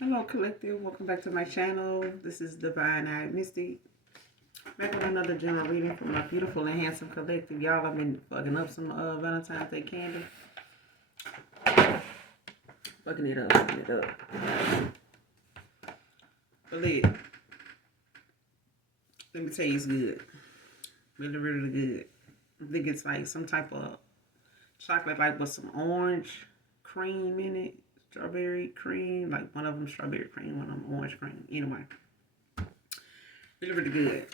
Hello, collective. Welcome back to my channel. This is Divine Eye Mystic. Back with another general reading from my beautiful and handsome collective. Y'all have been fucking up some Valentine's Day candy. Fucking it up, fucking it up. But let me tell you, it's good. Really, really good. I think it's like some type of chocolate, like with some orange cream in it. Strawberry cream. Like one of them strawberry cream, one of them orange cream. Anyway. Really, really good.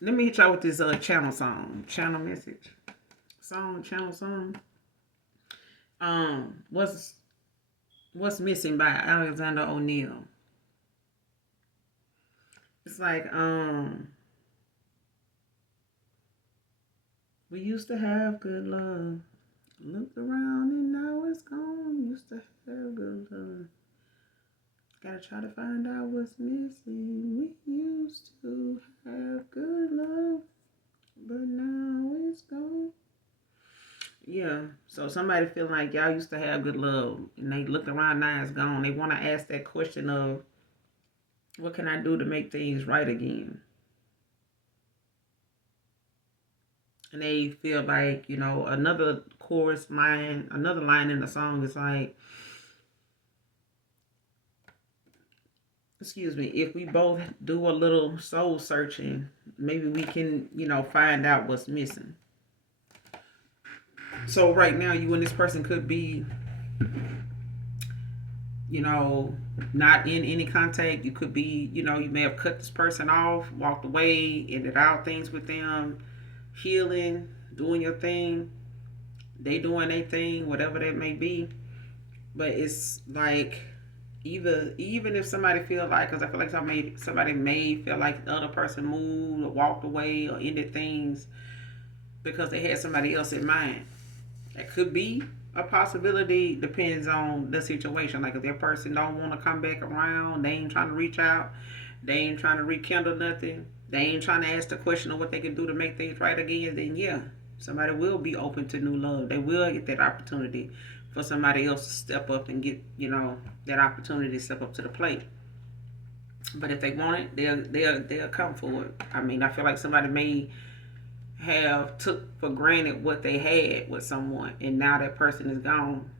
Let me hit y'all with this channel song. Channel message. Channel song. What's Missing by Alexander O'Neal. It's like, we used to have good love. Looked around and now it's gone. Used to have good love. Gotta try to find out what's missing. We used to have good love, but now it's gone. Yeah, so somebody feel like y'all used to have good love and they look around now it's gone. They want to ask that question of, what can I do to make things right again? And they feel like, another chorus line, another line in the song is like, excuse me, if we both do a little soul searching, maybe we can, find out what's missing. So right now, you and this person could be, not in any contact. You could be, you may have cut this person off, walked away, ended out things with them, healing, doing your thing, they doing their thing, whatever that may be. But it's like, even if somebody feel like, because I feel like somebody may feel like the other person moved or walked away or ended things because they had somebody else in mind. That could be a possibility. Depends on the situation. Like if that person don't want to come back around, they ain't trying to reach out, they ain't trying to rekindle nothing, they ain't trying to ask the question of what they can do to make things right again, then yeah, somebody will be open to new love. They will get that opportunity for somebody else to step up and get, that opportunity to step up to the plate. But if they want it, they'll come for it. I mean, I feel like somebody may have took for granted what they had with someone, and now that person is gone.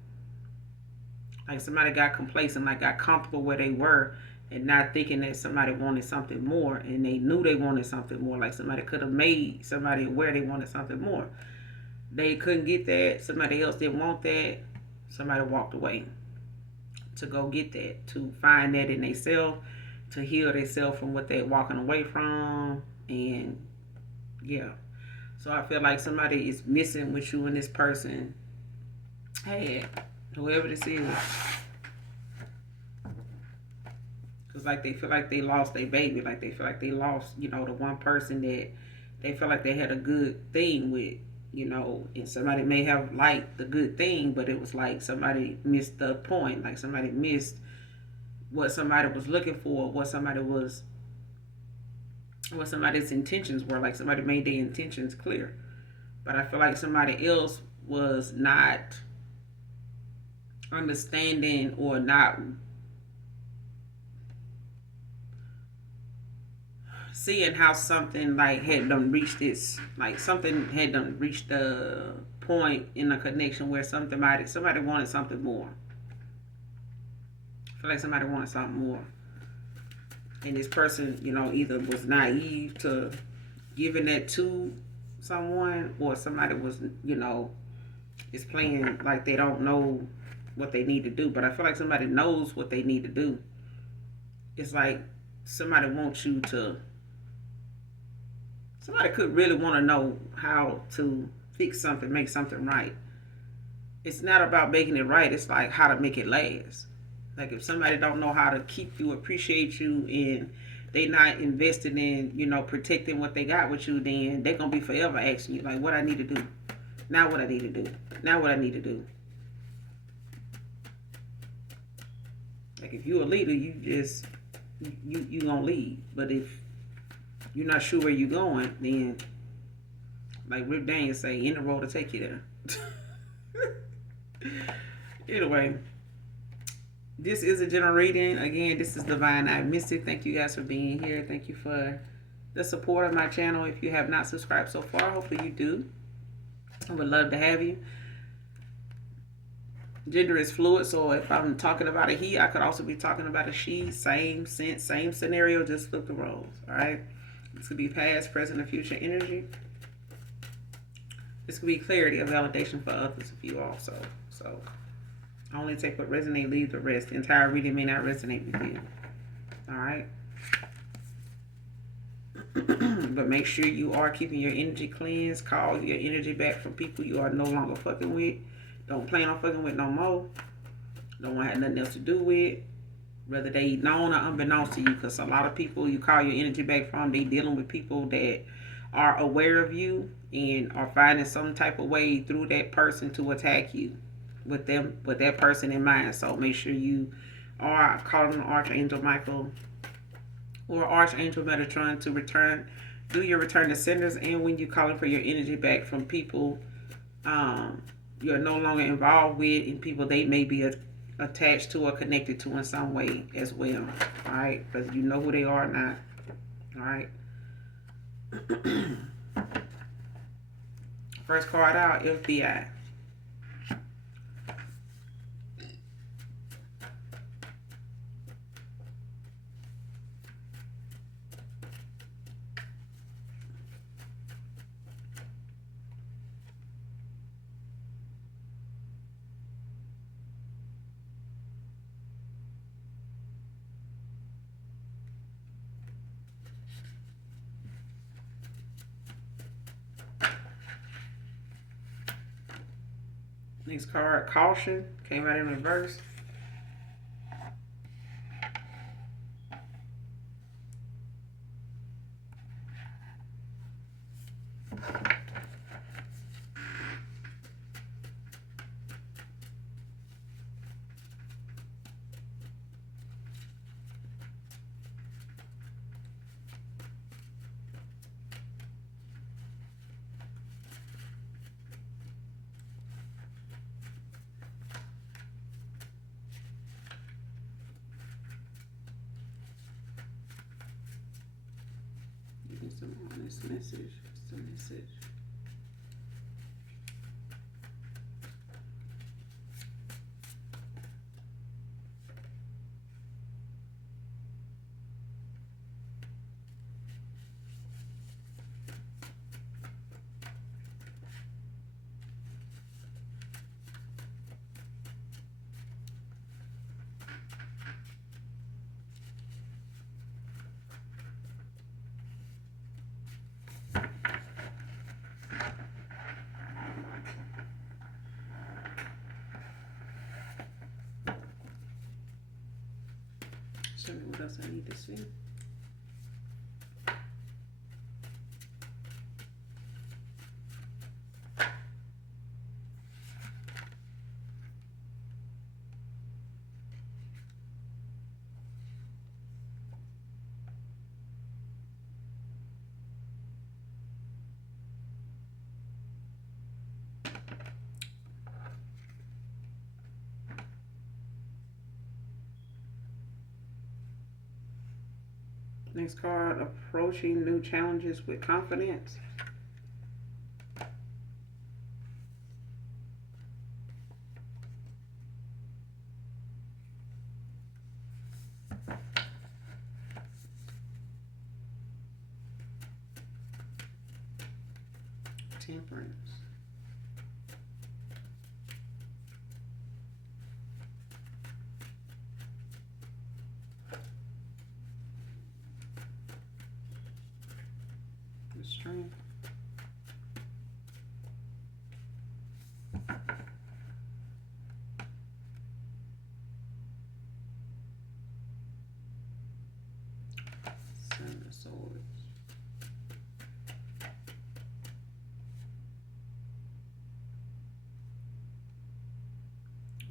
Like somebody got complacent, like got comfortable where they were, and not thinking that somebody wanted something more, and they knew they wanted something more. Like somebody could have made somebody aware they wanted something more. They couldn't get that. Somebody else didn't want that. Somebody walked away to go get that, to find that in themselves, to heal themselves from what they're walking away from, and yeah. So I feel like somebody is missing what you and this person had, whoever this is. Because like they feel like they lost their baby. Like they feel like they lost, the one person that they feel like they had a good thing with, and somebody may have liked the good thing, but it was like somebody missed the point. Like somebody missed what somebody was looking for, what somebody's intentions were. Like somebody made their intentions clear. But I feel like somebody else was not understanding or not seeing how something like had done reached this, like something had done reached the point in a connection where somebody wanted something more. I feel like somebody wanted something more, and this person, either was naive to giving that to someone, or somebody was, is playing like they don't know what they need to do. But I feel like somebody knows what they need to do. It's like somebody wants you to. Somebody could really want to know how to fix something, make something right. It's not about making it right. It's like how to make it last. Like if somebody don't know how to keep you, appreciate you, and they not invested in, protecting what they got with you, then they're gonna be forever asking you like, what I need to do. Now what I need to do. Now what I need to do. Like if you're a leader, you gonna lead. But if you're not sure where you're going, then like Rip Daniels say, in the road to take you there. Anyway, This is a general reading. Again, this is Divine Eye Mystic. Thank you guys for being here. Thank you for the support of my channel. If you have not subscribed so far, hopefully you do. I would love to have you. Gender is fluid, so if I'm talking about a he, I could also be talking about a she. Same sense, same scenario, just flip the roles. All right. This could be past, present, and future energy. This could be clarity or validation for others of you also. So I only take what resonates, leave the rest. The entire reading may not resonate with you. All right. But make sure you are keeping your energy cleansed. Call your energy back from people you are no longer fucking with. Don't plan on fucking with no more. Don't want to have nothing else to do with. Whether they known or unbeknownst to you, because a lot of people you call your energy back from, they dealing with people that are aware of you and are finding some type of way through that person to attack you with that person in mind. So make sure you are calling Archangel Michael or Archangel Metatron to do your return to senders, and when you're calling for your energy back from people you're no longer involved with and people they may be attached to or connected to in some way as well. All right, because you know who they are or not. All right. First card out, FBI. Next card, Caution, came out in reverse. Give me some honest message. What's the message? Show me what else I need to see. Next card, approaching new challenges with confidence. Temperance. The Strength. Seven of Swords.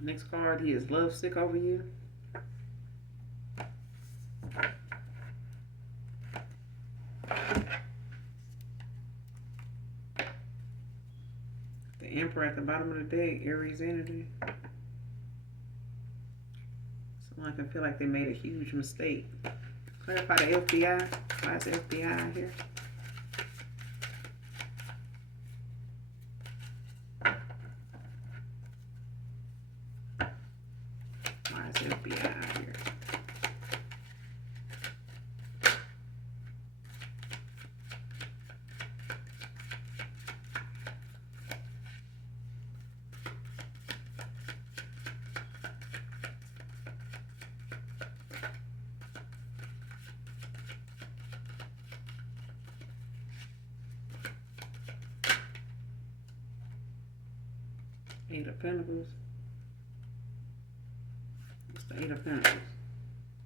Next card, he is lovesick over you. The Emperor at the bottom of the deck, Aries energy. Someone can feel like they made a huge mistake. Clarify the FBI. Why is the FBI here? Why is the FBI here? Eight of Pentacles. What's the Eight of Pentacles?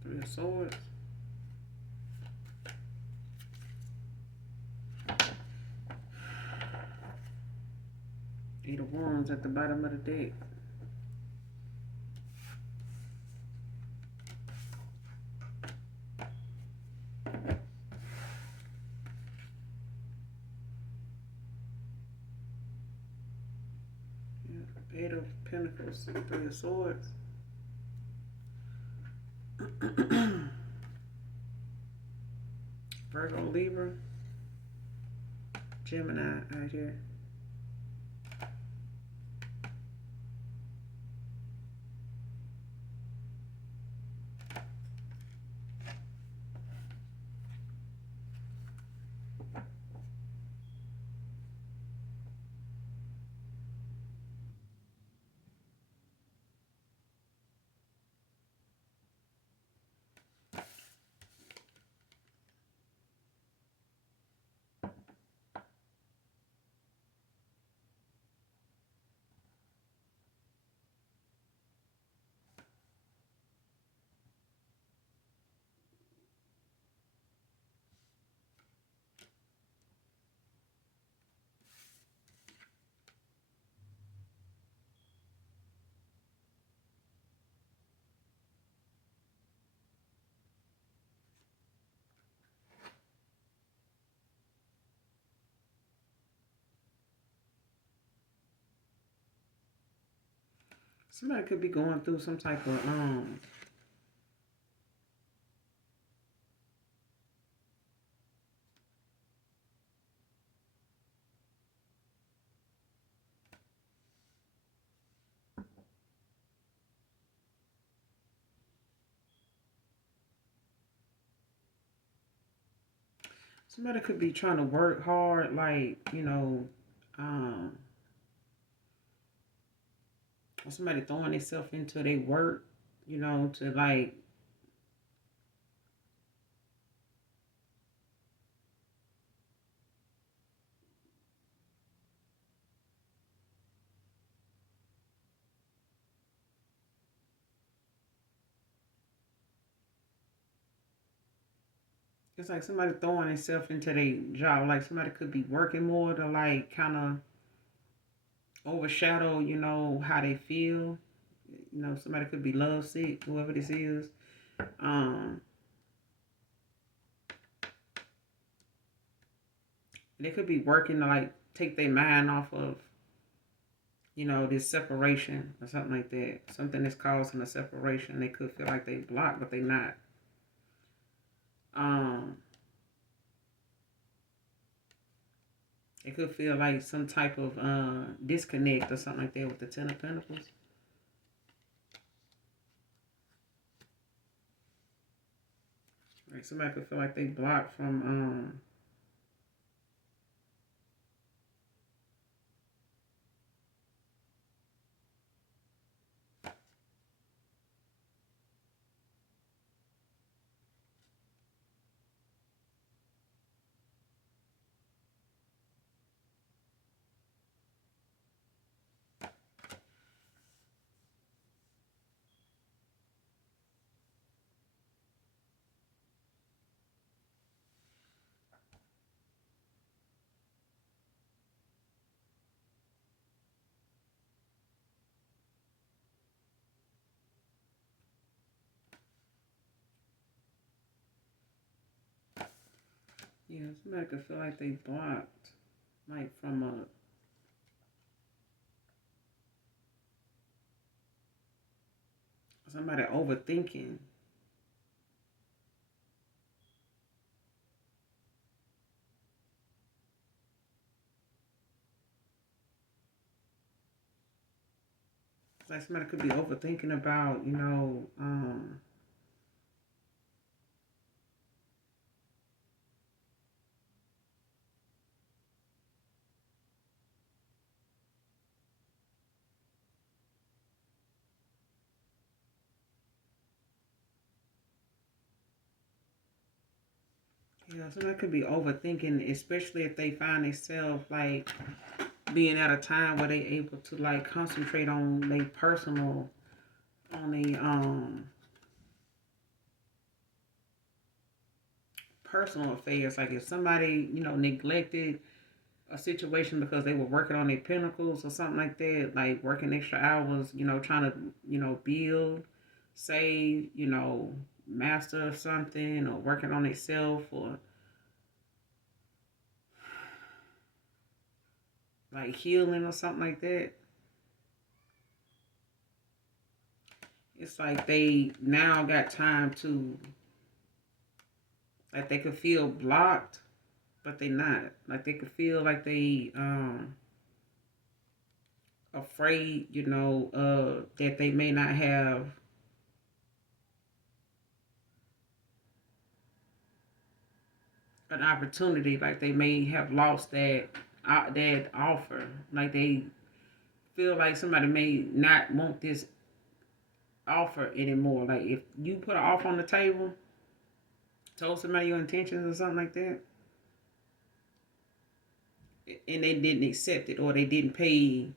Three of Swords. Eight of Wands at the bottom of the deck. Eight of Pentacles, Three of Swords. Virgo, Libra, Gemini right here. Somebody could be going through some type of somebody could be trying to work hard, like, somebody throwing themselves into their work, to like, it's like somebody throwing themselves into their job. Like somebody could be working more to like kind of overshadow, how they feel. Somebody could be love sick, whoever this is. Um, they could be working to like take their mind off of, this separation or something like that. Something that's causing a separation. They could feel like they blocked, but they not. Um, it could feel like some type of disconnect or something like that with the Ten of Pentacles. Like somebody could feel like they blocked from yeah, somebody could feel like they blocked, like from somebody overthinking. Like somebody could be overthinking about, somebody could be overthinking, especially if they find themselves like being at a time where they able to like concentrate on their personal, on the personal affairs. Like if somebody, neglected a situation because they were working on their pinnacles or something like that, like working extra hours, trying to, build, save, master something, or working on itself, or like healing or something like that. It's like they now got time to, like they could feel blocked, but they not. Like they could feel like they afraid, that they may not have an opportunity, like they may have lost that offer, like they feel like somebody may not want this offer anymore. Like if you put an offer on the table, told somebody your intentions or something like that, and they didn't accept it or they didn't pay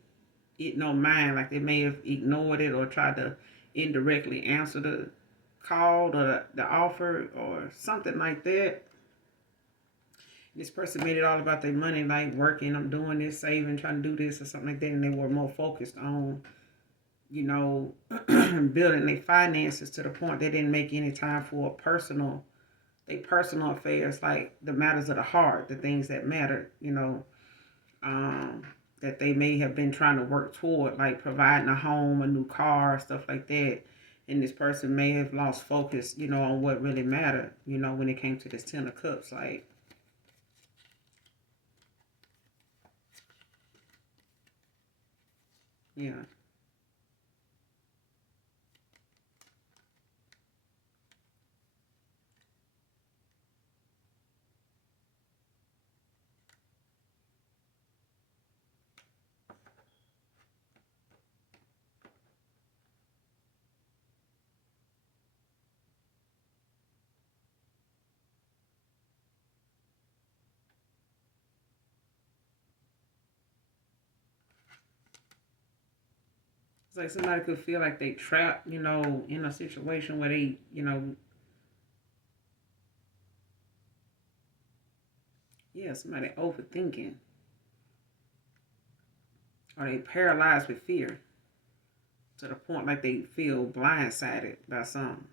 it no mind, like they may have ignored it or tried to indirectly answer the call or the offer or something like that. This person made it all about their money, like working, I'm doing this, saving, trying to do this or something like that, and they were more focused on, building their finances to the point they didn't make any time for their personal affairs, like the matters of the heart, the things that matter, um, that they may have been trying to work toward, like providing a home, a new car, stuff like that. And this person may have lost focus, on what really mattered, when it came to this Ten of Cups, like, yeah. It's like somebody could feel like they trapped, in a situation where they, yeah, somebody overthinking or they paralyzed with fear to the point like they feel blindsided by something.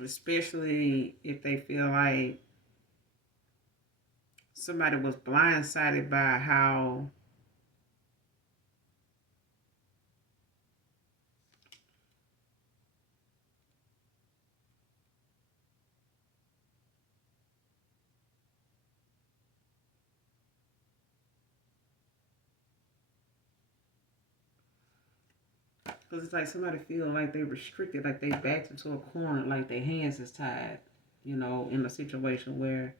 Especially if they feel like somebody was blindsided by how, because it's like somebody feel like they restricted, like they backed into a corner, like their hands is tied, in a situation where,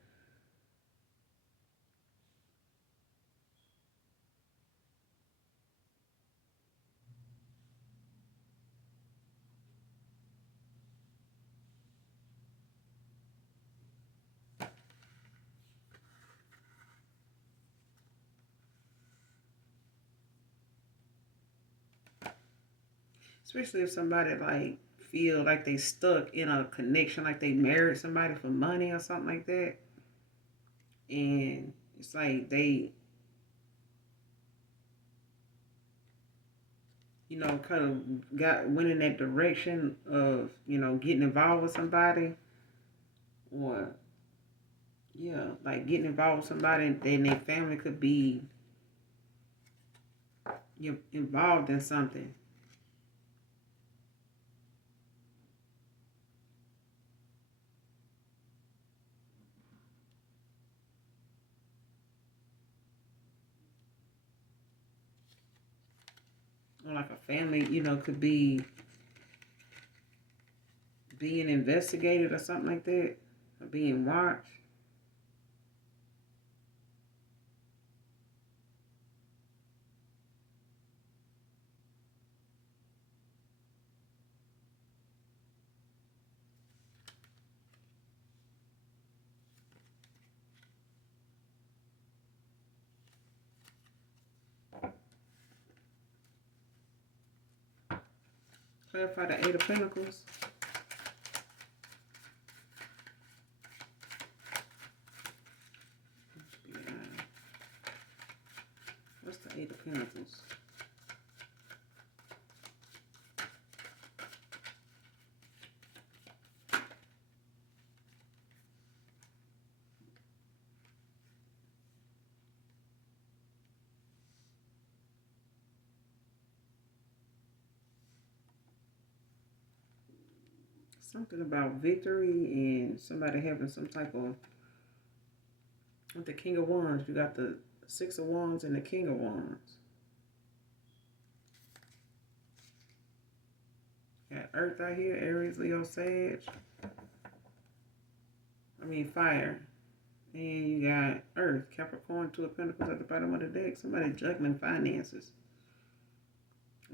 especially if somebody like feel like they stuck in a connection, like they married somebody for money or something like that. And it's like they, kind of went in that direction of, getting involved with somebody, or yeah, like getting involved with somebody, and then their family could be involved in something. Or like a family, could be being investigated or something like that, or being watched. Clarify the Eight of Pentacles. What's the Eight of Pentacles? Something about victory and somebody having some type of, with the King of Wands, you got the Six of Wands and the King of Wands. Got Earth out here, Aries, Leo, Sag. Fire. And you got Earth, Capricorn, Two of Pentacles at the bottom of the deck. Somebody juggling finances.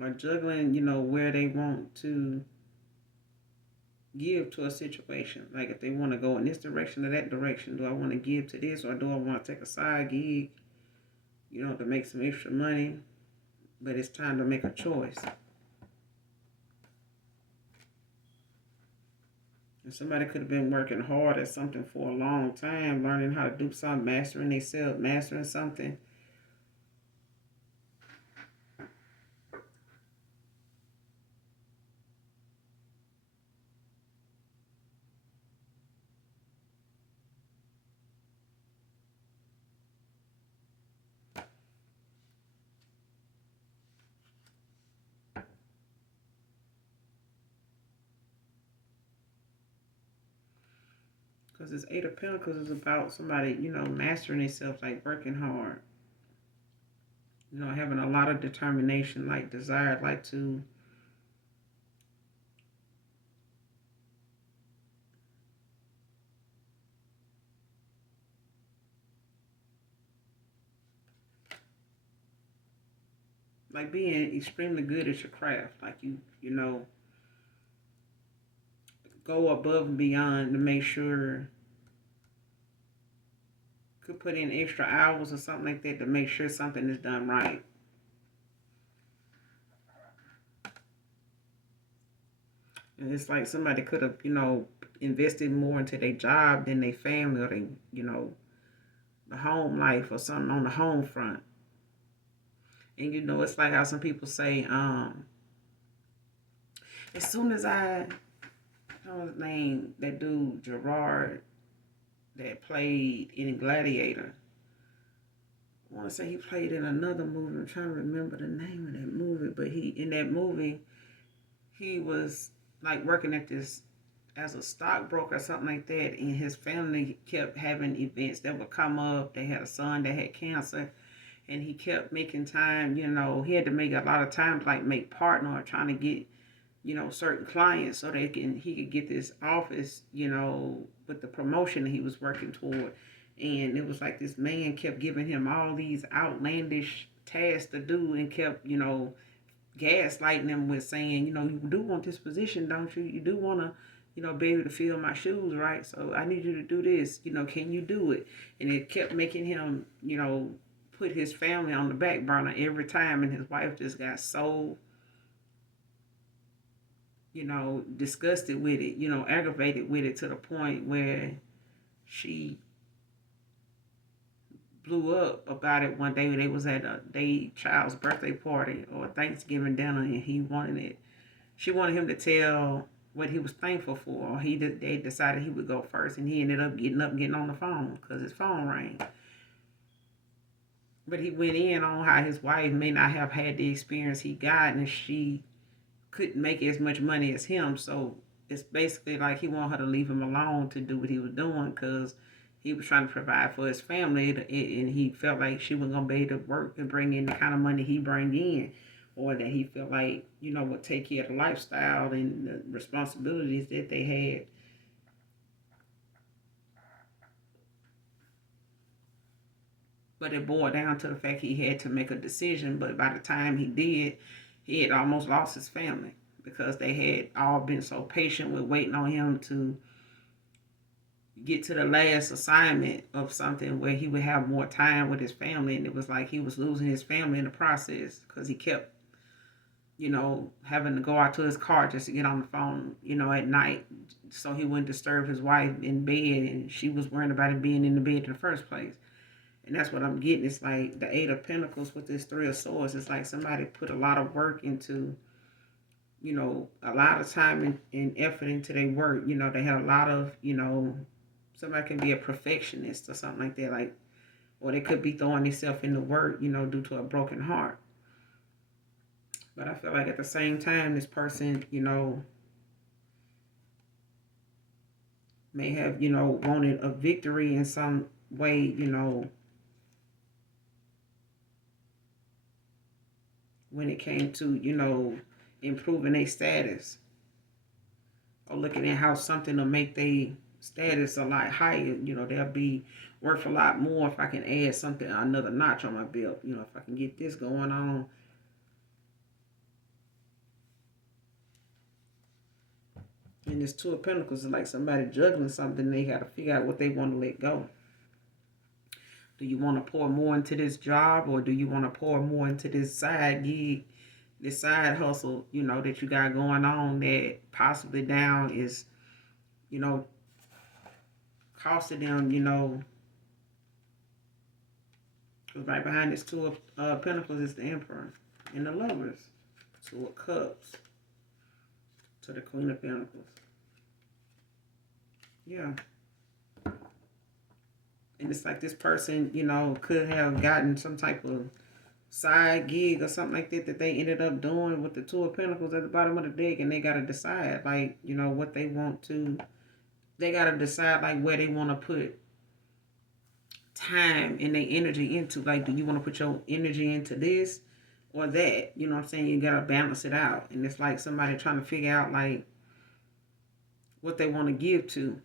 Or juggling, where they want to give to a situation. Like if they want to go in this direction or that direction. Do I want to give to this, or do I want to take a side gig, to make some extra money? But it's time to make a choice. And somebody could have been working hard at something for a long time, learning how to do something, mastering themselves, mastering something. Because this Eight of Pentacles is about somebody, mastering themselves, like working hard. Having a lot of determination, like desire, like to like being extremely good at your craft. Like go above and beyond to make sure, could put in extra hours or something like that to make sure something is done right. And it's like somebody could have, invested more into their job than their family, or they, the home life or something on the home front. And it's like how some people say, as soon as what was his name, that dude Gerard that played in Gladiator. I want to say he played in another movie. I'm trying to remember the name of that movie, but in that movie he was like working at this as a stockbroker or something like that, and his family kept having events that would come up. They had a son that had cancer, and he kept making time. He had to make a lot of times, like make partner or trying to get certain clients so he could get this office, with the promotion that he was working toward. And it was like this man kept giving him all these outlandish tasks to do, and kept, gaslighting him with saying, you do want this position, don't you? You do want to, be able to fill my shoes, right? So I need you to do this. Can you do it? And it kept making him, put his family on the back burner every time. And his wife just got so disgusted with it, aggravated with it to the point where she blew up about it one day when they was at their child's birthday party or Thanksgiving dinner, and she wanted him to tell what he was thankful for. They decided he would go first, and he ended up getting on the phone because his phone rang. But he went in on how his wife may not have had the experience he got, and she couldn't make as much money as him. So it's basically like he wanted her to leave him alone to do what he was doing because he was trying to provide for his family, and he felt like she wasn't gonna be able to work and bring in the kind of money he bring in, or that he felt like would take care of the lifestyle and the responsibilities that they had. But it boiled down to the fact he had to make a decision. But by the time he did, he had almost lost his family because they had all been so patient with waiting on him to get to the last assignment of something where he would have more time with his family. And it was like he was losing his family in the process because he kept, having to go out to his car just to get on the phone, at night so he wouldn't disturb his wife in bed. And she was worried about him being in the bed in the first place. And that's what I'm getting. It's like the Eight of Pentacles with this Three of Swords. It's like somebody put a lot of work into, a lot of time and effort into their work. They had a lot of, somebody can be a perfectionist or something like that. Like, or they could be throwing themselves into work, due to a broken heart. But I feel like at the same time, this person, may have, wanted a victory in some way, when it came to, improving their status or looking at how something will make their status a lot higher. They'll be worth a lot more if I can add something, another notch on my belt. If I can get this going on. And this Two of Pentacles is like somebody juggling something. They got to figure out what they want to let go. Do you want to pour more into this job, or do you want to pour more into this side gig, this side hustle, that you got going on that possibly down is, you know, costing them, because right behind this Two of Pentacles is the Emperor and the Lovers. Two of Cups to the Queen of Pentacles. Yeah. And it's like this person, could have gotten some type of side gig or something like that they ended up doing with the Two of Pentacles at the bottom of the deck, and they got to decide, like, what they want to, they got to decide, like, where they want to put time and their energy into. Like, do you want to put your energy into this or that? You know what I'm saying? You got to balance it out. And it's like somebody trying to figure out, like, what they want to give to,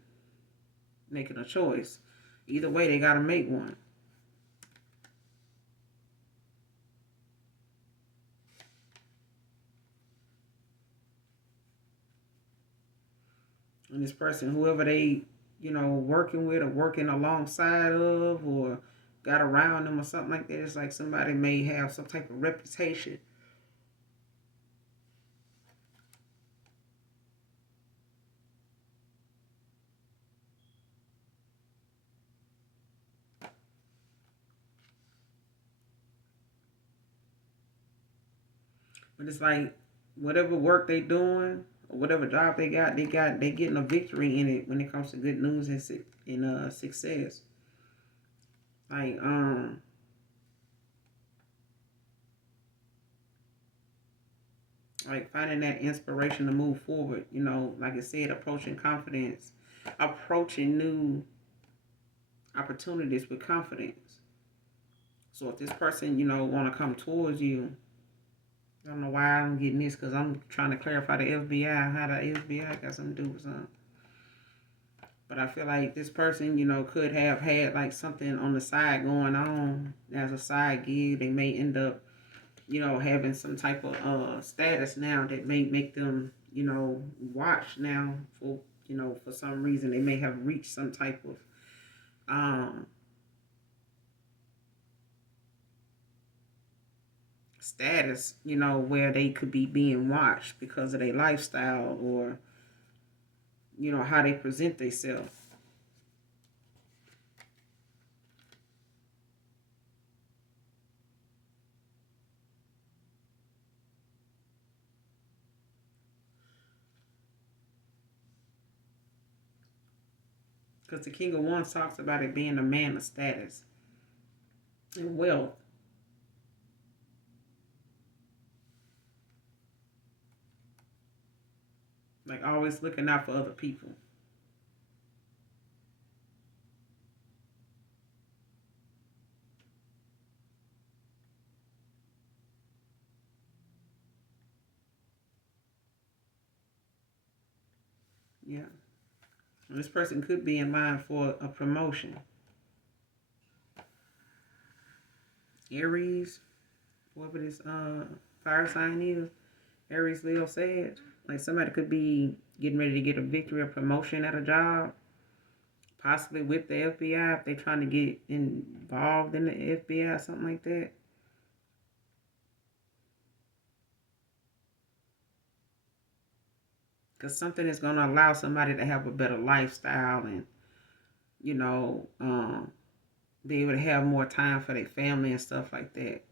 making a choice. Either way, they got to make one. And this person, whoever they, working with or working alongside of or got around them or something like that, it's like somebody may have some type of reputation. But it's like whatever work they doing or whatever job they getting a victory in it when it comes to good news and success. Like like finding that inspiration to move forward. Like I said, approaching confidence, approaching new opportunities with confidence. So if this person, want to come towards you, I don't know why I'm getting this because I'm trying to clarify the FBI, how the FBI got something to do with something. But I feel like this person, could have had like something on the side going on as a side gig. They may end up, having some type of status now that may make them, watch now for, for some reason. They may have reached some type of status, where they could be being watched because of their lifestyle or, how they present themselves. Because the King of Wands talks about it being a man of status and wealth. Like always looking out for other people. Yeah. And this person could be in line for a promotion. Aries, whatever this fire sign is, Aries, Leo, Sag. Like somebody could be getting ready to get a victory or promotion at a job, possibly with the FBI if they're trying to get involved in the FBI, something like that. Because something is going to allow somebody to have a better lifestyle and, you know, be able to have more time for their family and stuff like that.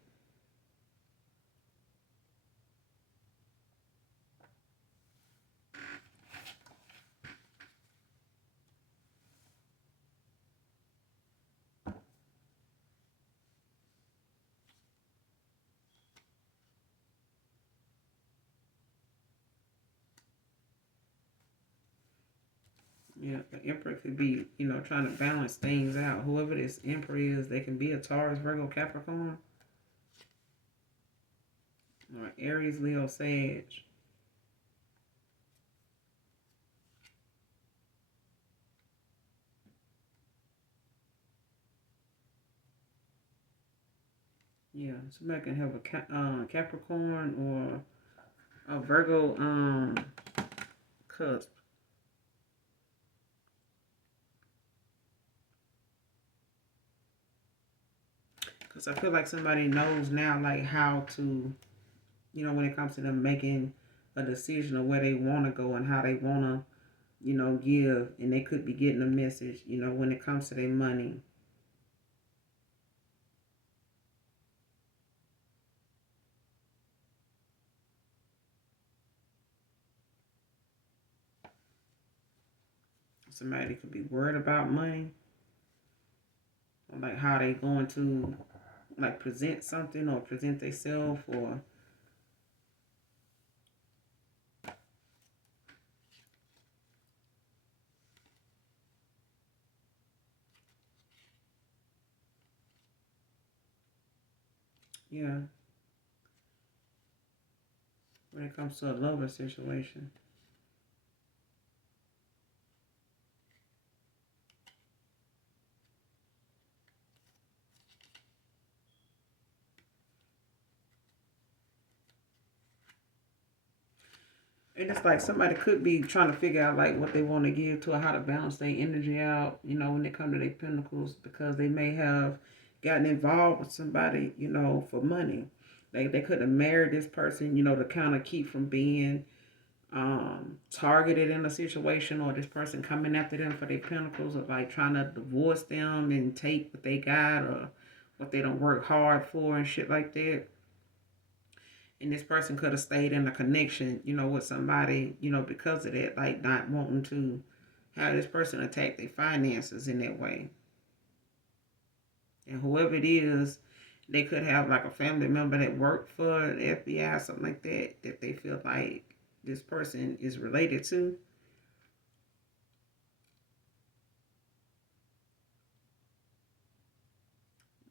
Yeah, the emperor could be, trying to balance things out. Whoever this emperor is, they can be a Taurus, Virgo, Capricorn, or Aries, Leo, Sag. Yeah, somebody can have a Capricorn or a Virgo cusp. Because I feel like somebody knows now, like, how to, when it comes to them making a decision of where they want to go and how they want to, give. And they could be getting a message, when it comes to their money. Somebody could be worried about money, or like how they going to, like, present something or present themselves, or yeah, when it comes to a lover situation. And it's like somebody could be trying to figure out like what they want to give to or how to balance their energy out, when they come to their pentacles, because they may have gotten involved with somebody, for money. They could have married this person, to kind of keep from being targeted in a situation, or this person coming after them for their pentacles, or like trying to divorce them and take what they got or what they don't work hard for and shit like that. And this person could have stayed in a connection, with somebody, because of that, like not wanting to have this person attack their finances in that way. And whoever it is, they could have like a family member that worked for the FBI, something like that, that they feel like this person is related to.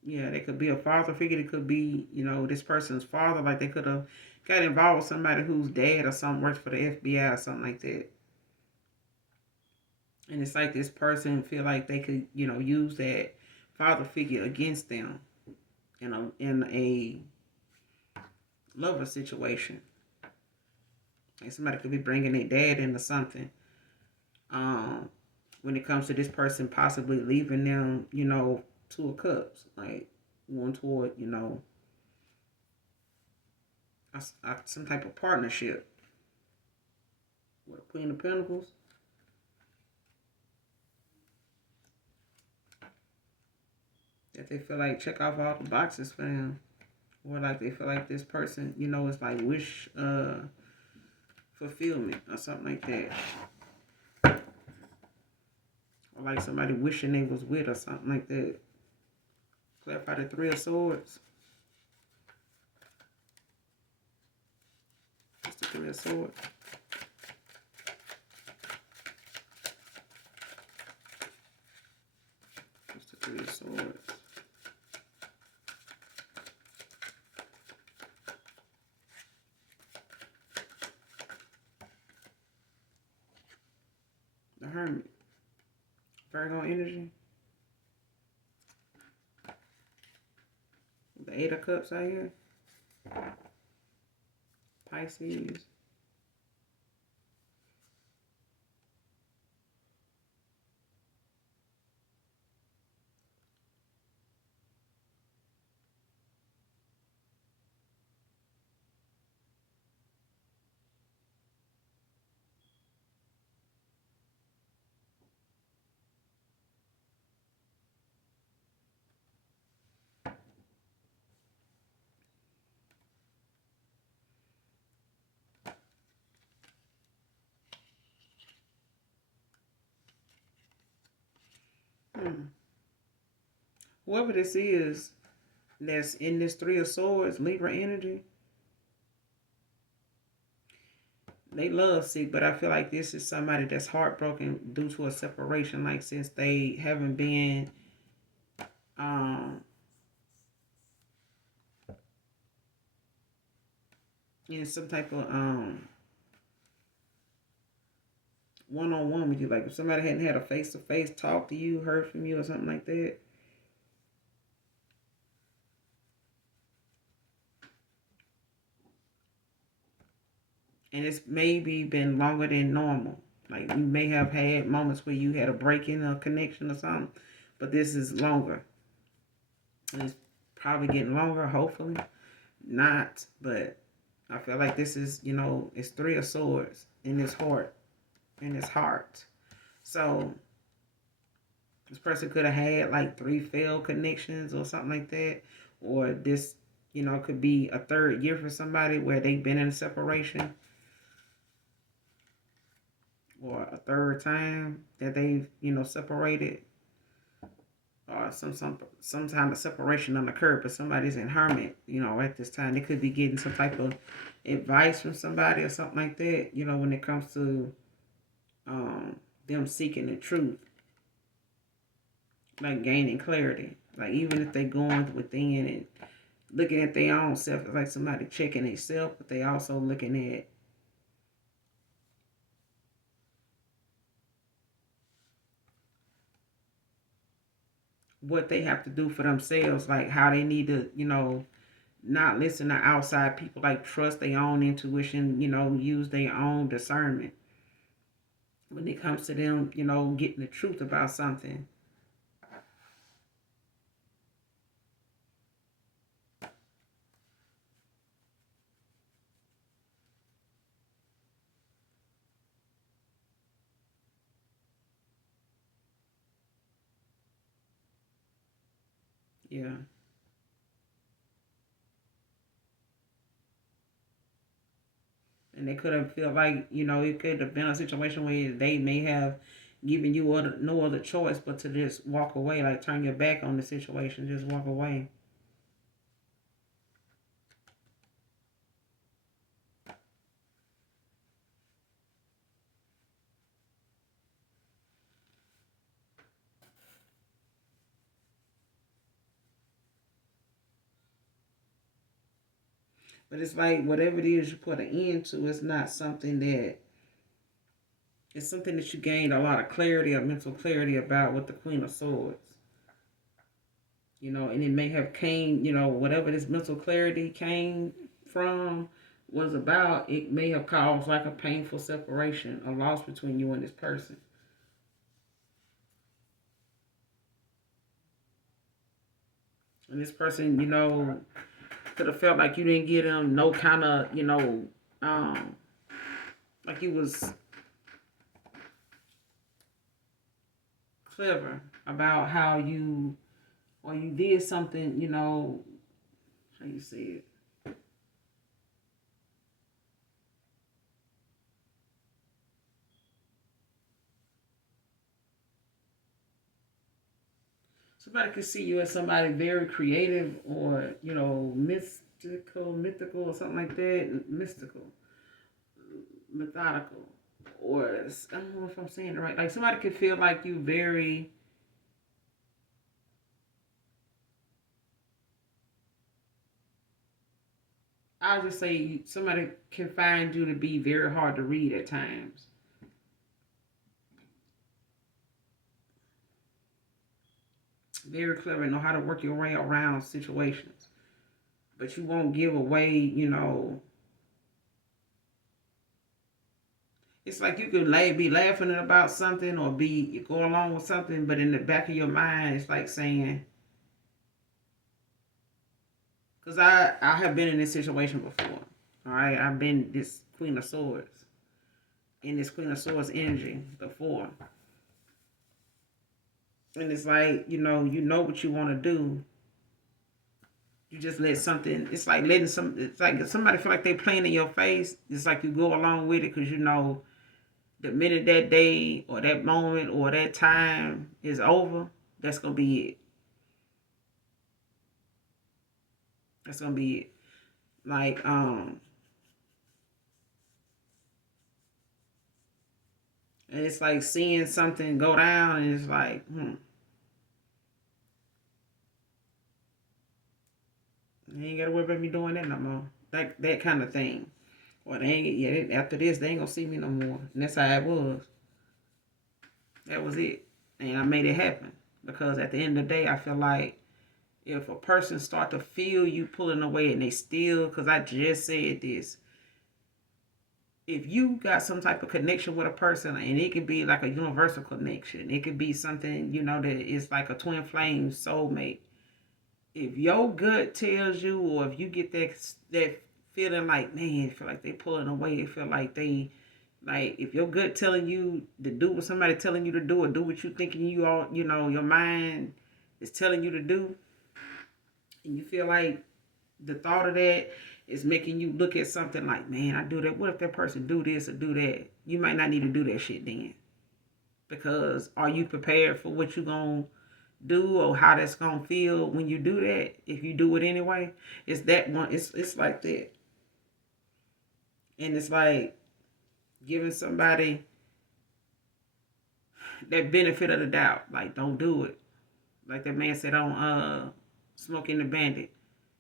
Yeah, they could be a father figure. It could be, this person's father. Like they could have got involved with somebody whose dad or something works for the FBI or something like that. And it's like this person feel like they could, use that father figure against them in a lover situation. Like somebody could be bringing their dad into something. Um, when it comes to this person possibly leaving them, two of cups, like one toward, some type of partnership with Queen of Pentacles. That they feel like check off all the boxes for them. Or like they feel like this person, is like wish fulfillment or something like that. Or like somebody wishing they was with or something like that. Clarify the Three of Swords. Just the Three of Swords. Just the Three of Swords. The Hermit. Virgo energy. The Eight of Cups out here. Pisces. Whoever this is that's in this Three of Swords, Libra energy, they love sick, but I feel like this is somebody that's heartbroken due to a separation. Like since they haven't been in some type of one-on-one with you. Like if somebody hadn't had a face-to-face talk to you, heard from you or something like that. And it's maybe been longer than normal. Like you may have had moments where you had a break in a connection or something, but this is longer. And it's probably getting longer, hopefully. Not, but I feel like this is, it's Three of Swords in his heart. In his heart. So this person could have had like 3 failed connections or something like that. Or this, could be a third year for somebody where they've been in a separation. Or a third time that they've, separated. Or some kind of separation on the curb, but somebody's in hermit, at this time. They could be getting some type of advice from somebody or something like that, when it comes to them seeking the truth. Like gaining clarity. Like even if they going within and looking at their own self, it's like somebody checking themselves, but they also looking at what they have to do for themselves, like how they need to, not listen to outside people, like trust their own intuition, use their own discernment when it comes to them, getting the truth about something. Yeah. And they could have felt like, it could have been a situation where they may have given you no other choice but to just walk away, like turn your back on the situation, just walk away. But it's like whatever it is you put an end to, it's not something that it's something that you gained a lot of clarity or mental clarity about with the Queen of Swords. And it may have came, whatever this mental clarity came from was about, it may have caused like a painful separation, a loss between you and this person. And this person, Could have felt like you didn't get them no kind of, um, like you was clever about how you, or you did something, how you say it. Somebody could see you as somebody very creative or, mythical, or something like that. Mystical, methodical. Or, I don't know if I'm saying it right. Like somebody could feel like you very, I'll just say somebody can find you to be very hard to read at times. Very clever, know how to work your way around situations. But you won't give away, it's like you could be laughing about something or be go along with something, but in the back of your mind, it's like saying, because I have been in this situation before. All right, I've been this Queen of Swords in this Queen of Swords energy before, and it's like you know what you want to do. You just let something. It's like letting some. It's like if somebody feel like they playing in your face. It's like you go along with it because the minute that day or that moment or that time is over, that's gonna be it. That's gonna be it. Like and it's like seeing something go down, and it's like, you ain't gotta worry about me doing that no more. Like that kind of thing. Or they ain't, yeah, after this, they ain't gonna see me no more. And that's how it was. That was it. And I made it happen. Because at the end of the day, I feel like if a person start to feel you pulling away and they still, because I just said this, if you got some type of connection with a person, and it could be like a universal connection, it could be something, that is like a twin flame soulmate. If your gut tells you, or if you get that feeling like, man, feel like they pulling away, feel like they, like if your gut telling you to do what somebody telling you to do, or do what you thinking you all, your mind is telling you to do, and you feel like the thought of that is making you look at something like, man, I do that. What if that person do this or do that? You might not need to do that shit then, because are you prepared for what you gonna do or how that's gonna feel when you do that? If you do it anyway, it's that one. It's like that, and it's like giving somebody that benefit of the doubt. Like, don't do it. Like that man said on Smoking the Bandit.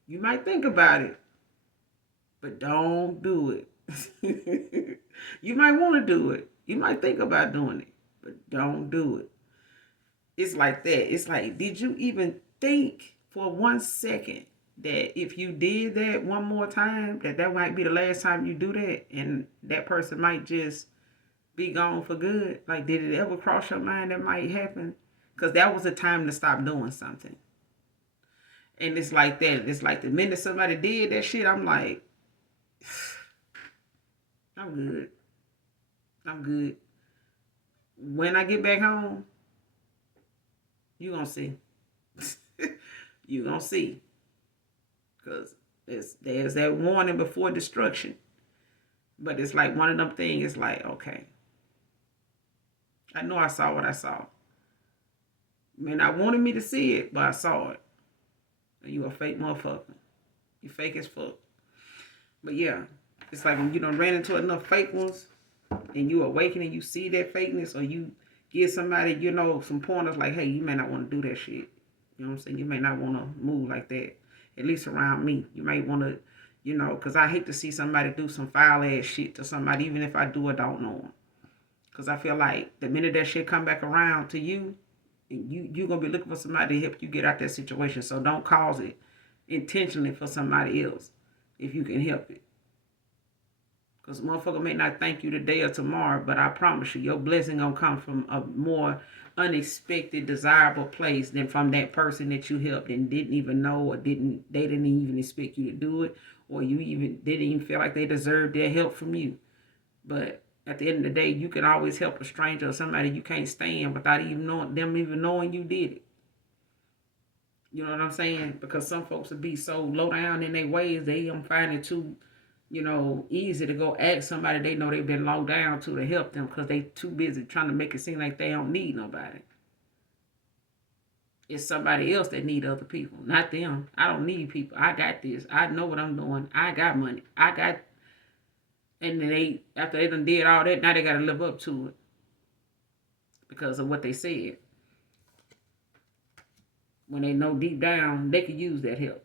You might think about it, but don't do it. You might want to do it. You might think about doing it, but don't do it. It's like that. It's like, did you even think for 1 second that if you did that one more time, that might be the last time you do that, and that person might just be gone for good? Like, did it ever cross your mind that might happen? Because that was the time to stop doing something. And it's like that. It's like the minute somebody did that shit, I'm like, I'm good. I'm good. When I get back home, you gonna see. You gonna see. Because there's that warning before destruction. But it's like one of them things. It's like, okay, I know I saw what I saw. Man, I wanted me to see it, but I saw it. You a fake motherfucker. You fake as fuck. But yeah, it's like when you done ran into enough fake ones, and you awaken and you see that fakeness, or you give somebody, some pointers like, hey, you may not want to do that shit. You know what I'm saying? You may not want to move like that. At least around me. You might want to, because I hate to see somebody do some foul ass shit to somebody, even if I do or don't know them. Because I feel like the minute that shit come back around to you, you're going to be looking for somebody to help you get out that situation. So don't cause it intentionally for somebody else if you can help it. Because motherfucker may not thank you today or tomorrow, but I promise you, your blessing gonna come from a more unexpected, desirable place than from that person that you helped and didn't even know, or they didn't even expect you to do it, or you even didn't even feel like they deserved their help from you. But at the end of the day, you can always help a stranger or somebody you can't stand without even knowing them even knowing you did it. You know what I'm saying? Because some folks would be so low down in their ways, they don't find it too, easy to go ask somebody they know they've been low down to help them because they too busy trying to make it seem like they don't need nobody. It's somebody else that need other people, not them. I don't need people. I got this. I know what I'm doing. I got money. I got, and then after they done did all that, now they got to live up to it because of what they said. When they know deep down they could use that help.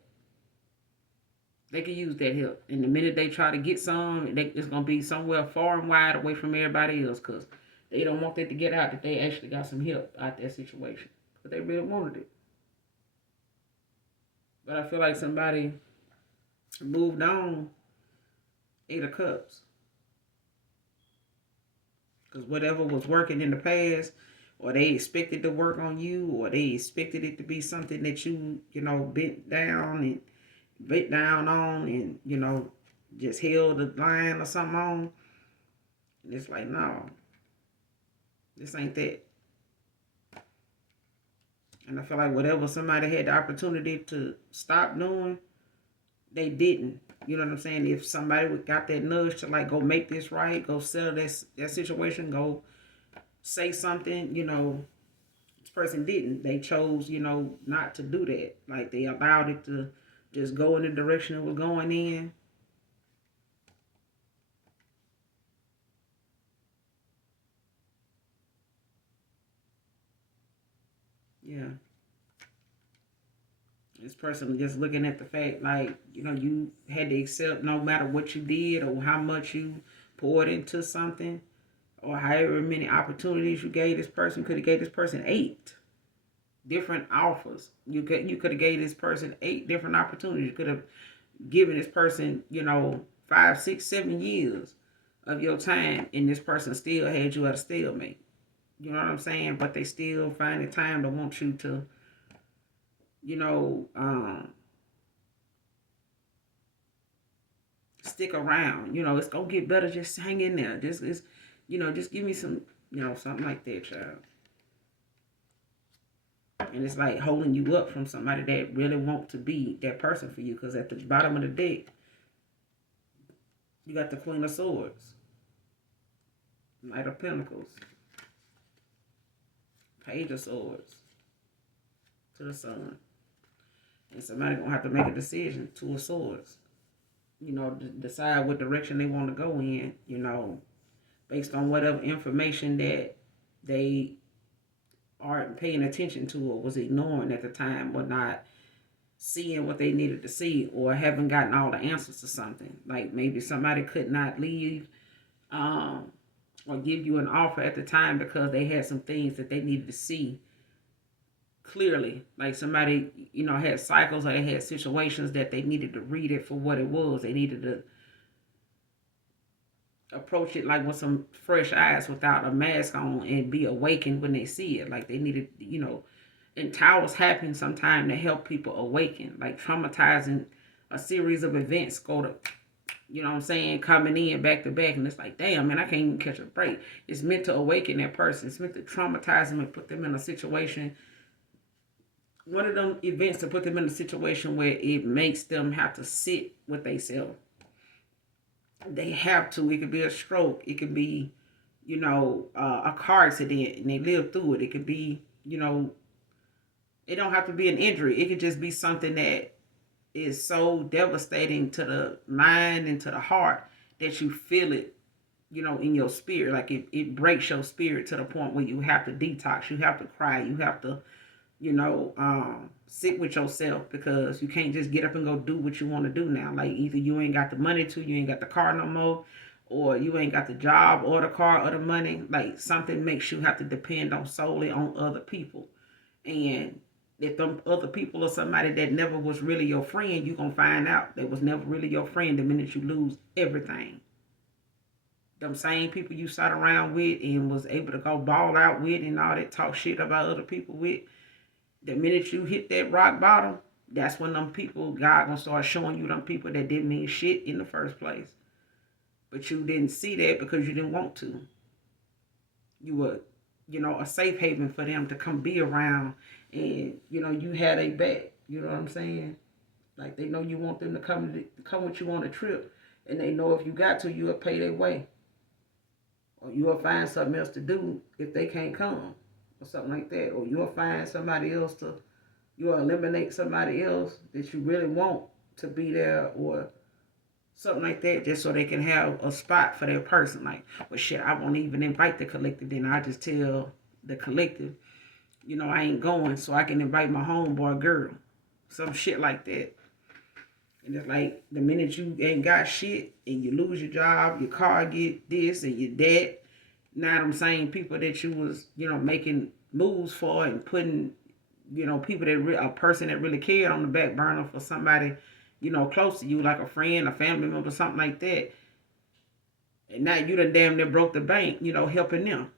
They could use that help. And the minute they try to get some, it's going to be somewhere far and wide away from everybody else because they don't want that to get out that they actually got some help out that situation. But they really wanted it. But I feel like somebody moved on 8 of Cups. Because whatever was working in the past, or they expected to work on you, or they expected it to be something that you bent down on and, just held the line or something on. And it's like, no, this ain't that. And I feel like whatever somebody had the opportunity to stop doing, they didn't. You know what I'm saying? If somebody got that nudge to like go make this right, go settle that situation, go say something, this person didn't. They chose, not to do that. Like they allowed it to just go in the direction it was going in. Yeah. This person just looking at the fact like, you had to accept no matter what you did or how much you poured into something or however many opportunities you gave this person. Could have gave this person 8 different offers. You could have gave this person 8 different opportunities. You could have given this person, 5, 6, 7 years of your time, and this person still had you at a stalemate. You know what I'm saying? But they still find the time to want you to, stick around. It's gonna get better. Just hang in there. Just give me some, something like that, child. And it's like holding you up from somebody that really want to be that person for you. Because at the bottom of the deck, you got the Queen of Swords, Knight of Pentacles, Page of Swords, to the Sun. And somebody gonna have to make a decision, 2 of Swords. Decide what direction they want to go in, based on whatever information that they aren't paying attention to or was ignoring at the time or not seeing what they needed to see or haven't gotten all the answers to something. Like maybe somebody could not leave or give you an offer at the time because they had some things that they needed to see clearly. Like somebody, had cycles or they had situations that they needed to read it for what it was. They needed to approach it like with some fresh eyes without a mask on and be awakened when they see it. Like they needed, and towers happen sometimes to help people awaken. Like traumatizing a series of events go to, coming in back to back. And it's like, damn, man, I can't even catch a break. It's meant to awaken that person. It's meant to traumatize them and put them in a situation. One of them events to put them in a situation where it makes them have to sit with themselves. They have to. It could be a stroke. It could be, a car accident and they live through it. It could be, it don't have to be an injury. It could just be something that is so devastating to the mind and to the heart that you feel it, in your spirit. Like it breaks your spirit to the point where you have to detox. You have to cry. You have to, sit with yourself because you can't just get up and go do what you want to do now. Like either you ain't got the money to, you ain't got the car no more, or you ain't got the job or the car or the money. Like something makes you have to depend on solely on other people. And if them other people are somebody that never was really your friend, you're going to find out they was never really your friend the minute you lose everything. them same people you sat around with and was able to go ball out with and all that talk shit about other people with, the minute you hit that rock bottom, that's when them people, God gonna start showing you them people that didn't mean shit in the first place. But you didn't see that because you didn't want to. You were, a safe haven for them to come be around, and you had a back. You know what I'm saying? Like they know you want them to come with you on a trip, and they know if you got to, you'll pay their way, or you'll find something else to do if they can't come, or something like that, or you'll find somebody else to, you'll eliminate somebody else that you really want to be there, or something like that, just so they can have a spot for their person. Like, well, shit, I won't even invite the collective. Then I just tell the collective, I ain't going, so I can invite my homeboy girl, some shit like that. And it's like the minute you ain't got shit and you lose your job, your car get this and your debt. Now them same people that you was, making moves for and putting, people that a person that really cared on the back burner for somebody, close to you, like a friend, a family member, something like that. And now you done damn near broke the bank, helping them.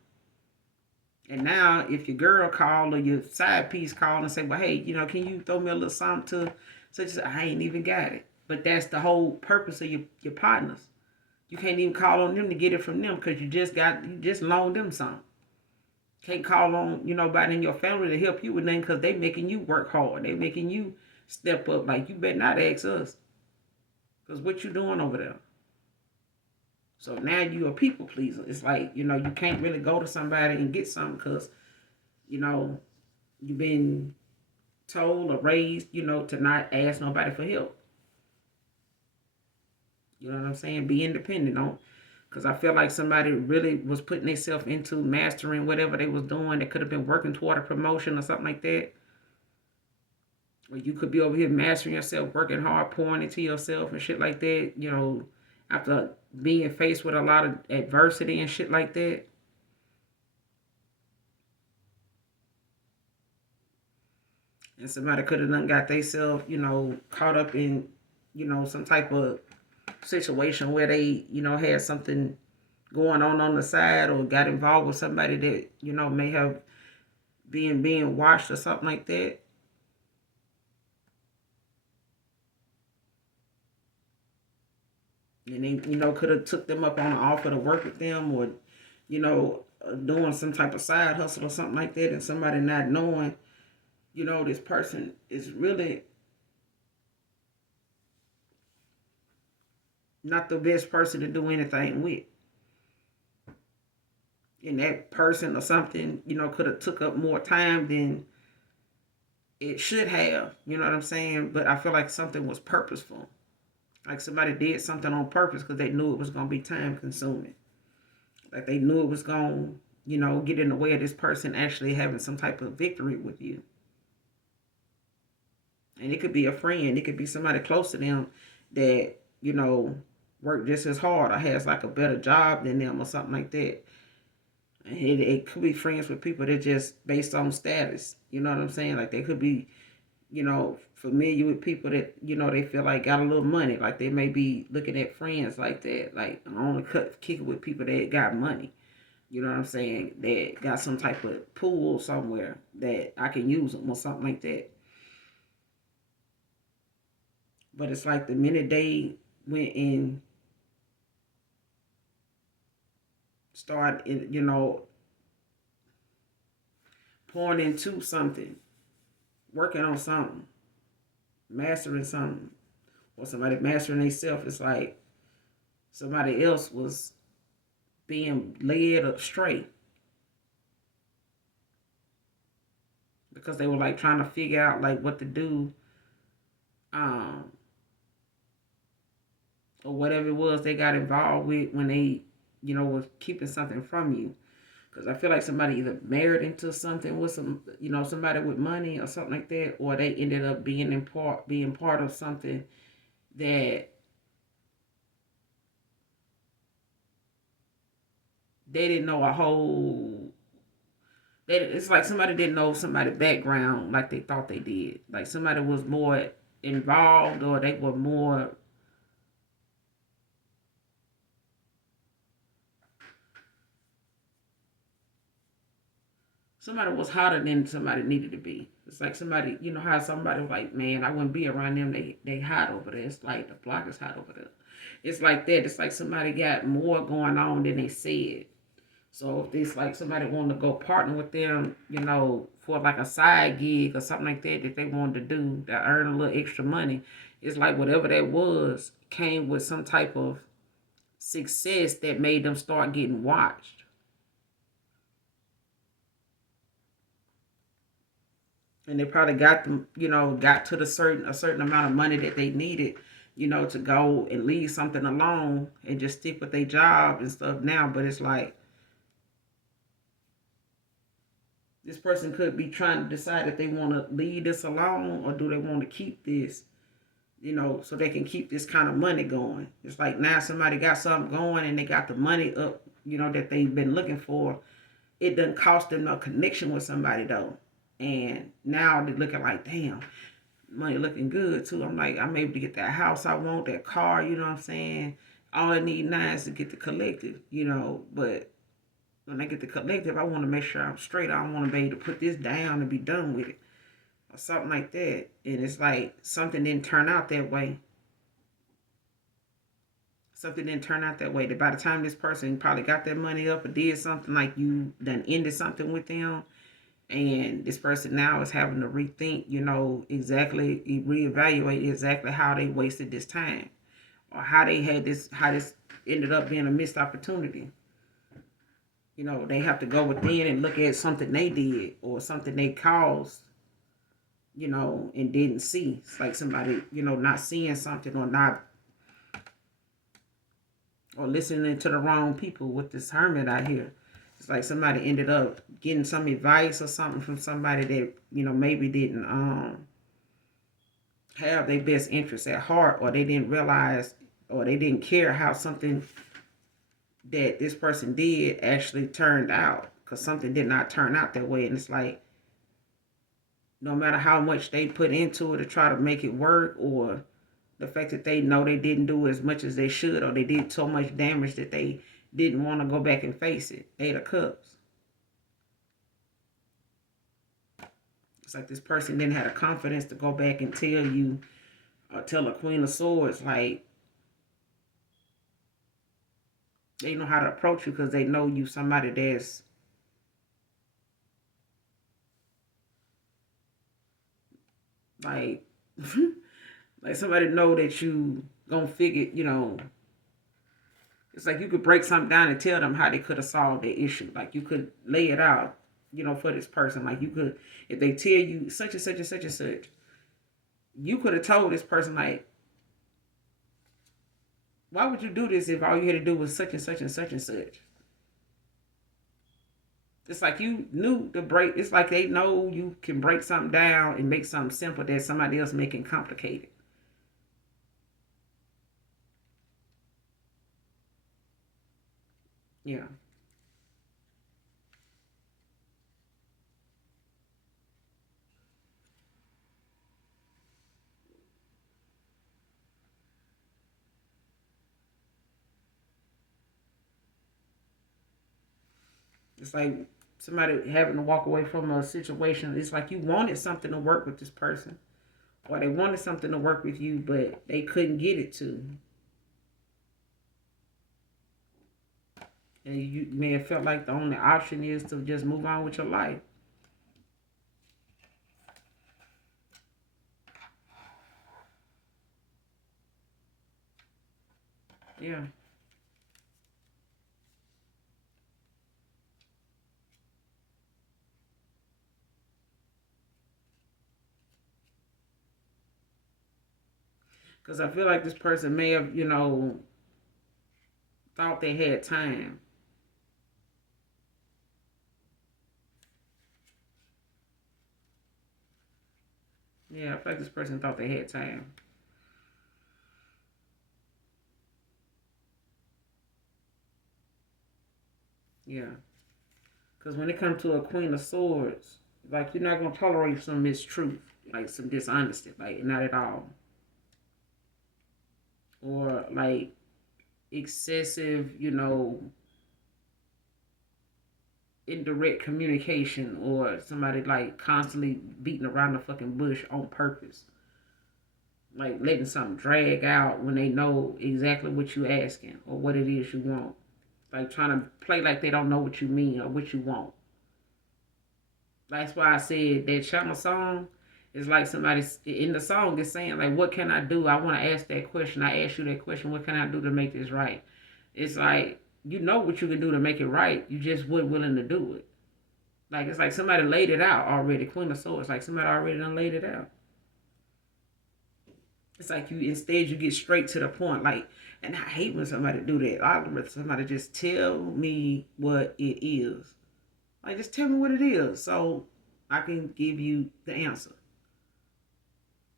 And now if your girl call or your side piece call and say, well, hey, can you throw me a little something to such as, I ain't even got it. But that's the whole purpose of your partners. You can't even call on them to get it from them because you just loaned them something. Can't call on, nobody in your family to help you with nothing because they making you work hard. They making you step up. Like, you better not ask us. Because what you doing over there? So now you a people pleaser. It's like, you can't really go to somebody and get something because, you've been told or raised, to not ask nobody for help. You know what I'm saying? Be independent on. Because I feel like somebody really was putting themselves into mastering whatever they was doing. They could have been working toward a promotion or something like that. Or you could be over here mastering yourself, working hard, pouring into yourself and shit like that. After being faced with a lot of adversity and shit like that. And somebody could have done got themselves, caught up in, some type of situation where they, had something going on the side or got involved with somebody that, may have being watched or something like that. And they, could have took them up on an offer to work with them or, doing some type of side hustle or something like that, and somebody not knowing, this person is really not the best person to do anything with. And that person or something, could have took up more time than it should have. You know what I'm saying? But I feel like something was purposeful. Like somebody did something on purpose because they knew it was going to be time consuming. Like they knew it was going to, get in the way of this person actually having some type of victory with you. And it could be a friend. It could be somebody close to them that, work just as hard or has like a better job than them or something like that. And it could be friends with people that just based on status. You know what I'm saying? Like they could be, familiar with people that, they feel like got a little money. Like they may be looking at friends like that. Like I only kick it with people that got money. You know what I'm saying? That got some type of pool somewhere that I can use them or something like that. But it's like the minute they went and started, pouring into something, working on something, mastering something, or somebody mastering themselves, it's like somebody else was being led astray because they were like trying to figure out like what to do, um, or whatever it was they got involved with when they, was keeping something from you. Because I feel like somebody either married into something with some, somebody with money or something like that, or they ended up being part of something that they didn't know a whole. It's like somebody didn't know somebody's background like they thought they did. Like somebody was more involved, or they were more somebody was hotter than somebody needed to be. It's like somebody, you know how somebody was like, man, I wouldn't be around them. They hot over there. It's like the block is hot over there. It's like that. It's like somebody got more going on than they said. So if it's like somebody wanted to go partner with them, you know, for like a side gig or something like that that they wanted to do to earn a little extra money, it's like whatever that was came with some type of success that made them start getting watched. And they probably got them, you know, got to the certain a certain amount of money that they needed, you know, to go and leave something alone and just stick with their job and stuff now. But it's like this person could be trying to decide if they want to leave this alone or do they want to keep this, you know, so they can keep this kind of money going. It's like now somebody got something going and they got the money up, you know, that they've been looking for. It doesn't cost them no connection with somebody though. And now they're looking like, damn, money looking good too. I'm like, I'm able to get that house I want, that car, you know what I'm saying? All I need now is to get the collective, you know, but when I get the collective, I want to make sure I'm straight. I don't want to be able to put this down and be done with it or something like that. And it's like something didn't turn out that way. Something didn't turn out that way. That by the time this person probably got their money up or did something like you done ended something with them, and this person now is having to rethink, you know, exactly reevaluate exactly how they wasted this time or how they had this, how this ended up being a missed opportunity. You know, they have to go within and look at something they did or something they caused, you know, and didn't see. It's like somebody, you know, not seeing something or not, or listening to the wrong people with this hermit out here. It's like somebody ended up getting some advice or something from somebody that, you know, maybe didn't have their best interests at heart, or they didn't realize or they didn't care how something that this person did actually turned out, because something did not turn out that way. And it's like no matter how much they put into it to try to make it work, or the fact that they know they didn't do as much as they should, or they did so much damage that they didn't want to go back and face it. Eight of Cups. It's like this person didn't have the confidence to go back and tell you, or tell a Queen of Swords, like they know how to approach you because they know you somebody that's like like somebody know that you gonna figure, you know, it's like you could break something down and tell them how they could have solved the issue. Like you could lay it out, you know, for this person. Like you could, if they tell you such and such and such and such, you could have told this person like, why would you do this if all you had to do was such and such and such and such? It's like you knew the break. It's like they know you can break something down and make something simple that somebody else making complicated. Yeah. It's like somebody having to walk away from a situation. It's like you wanted something to work with this person, or they wanted something to work with you, but they couldn't get it to. And you may have felt like the only option is to just move on with your life. Yeah. Because I feel like this person may have, you know, thought they had time. Yeah, I feel like this person thought they had time. Yeah. Because when it comes to a Queen of Swords, like you're not going to tolerate some mistruth, like some dishonesty, like not at all. Or like excessive, you know, indirect communication or somebody like constantly beating around the fucking bush on purpose. Like letting something drag out when they know exactly what you asking or what it is you want. Like trying to play like they don't know what you mean or what you want. That's why I said that channel song is like somebody in the song is saying like, "What can I do? I want to ask that question. I ask you that question. What can I do to make this right?" It's like you know what you can do to make it right. You just weren't willing to do it. Like it's like somebody laid it out already. Queen of Swords, like somebody already done laid it out. It's like you instead you get straight to the point. Like, and I hate when somebody do that. I rather somebody just tell me what it is. Like just tell me what it is, so I can give you the answer.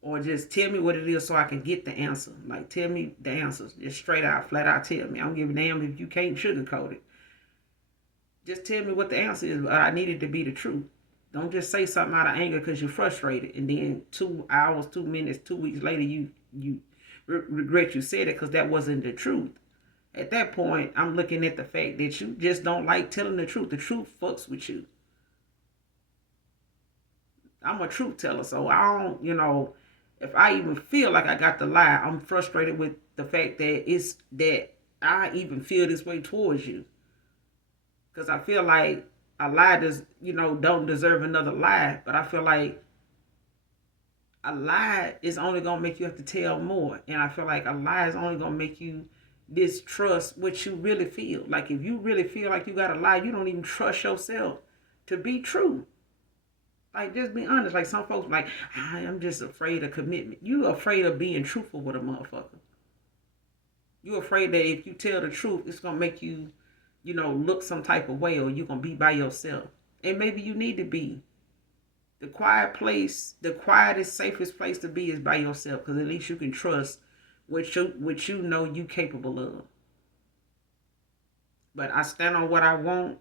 Or just tell me what it is so I can get the answer. Like tell me the answers. Just straight out, flat out tell me. I don't give a damn if you can't sugarcoat it. Just tell me what the answer is, but I need it to be the truth. Don't just say something out of anger because you're frustrated, and then 2 hours, 2 minutes, 2 weeks later, you regret you said it because that wasn't the truth. At that point, I'm looking at the fact that you just don't like telling the truth. The truth fucks with you. I'm a truth teller, so I don't, if I even feel like I got the lie, I'm frustrated with the fact that it's that I even feel this way towards you. Because I feel like a lie does, don't deserve another lie. But I feel like a lie is only gonna make you have to tell more, and I feel like a lie is only gonna make you distrust what you really feel. Like if you really feel like you got a lie, you don't even trust yourself to be true. Like just be honest. Like some folks like, I am just afraid of commitment. You afraid of being truthful with a motherfucker. You afraid that if you tell the truth, it's gonna make you, look some type of way, or you're gonna be by yourself. And maybe you need to be. The quiet place, the quietest, safest place to be is by yourself, because at least you can trust what you know you capable of. But I stand on what I want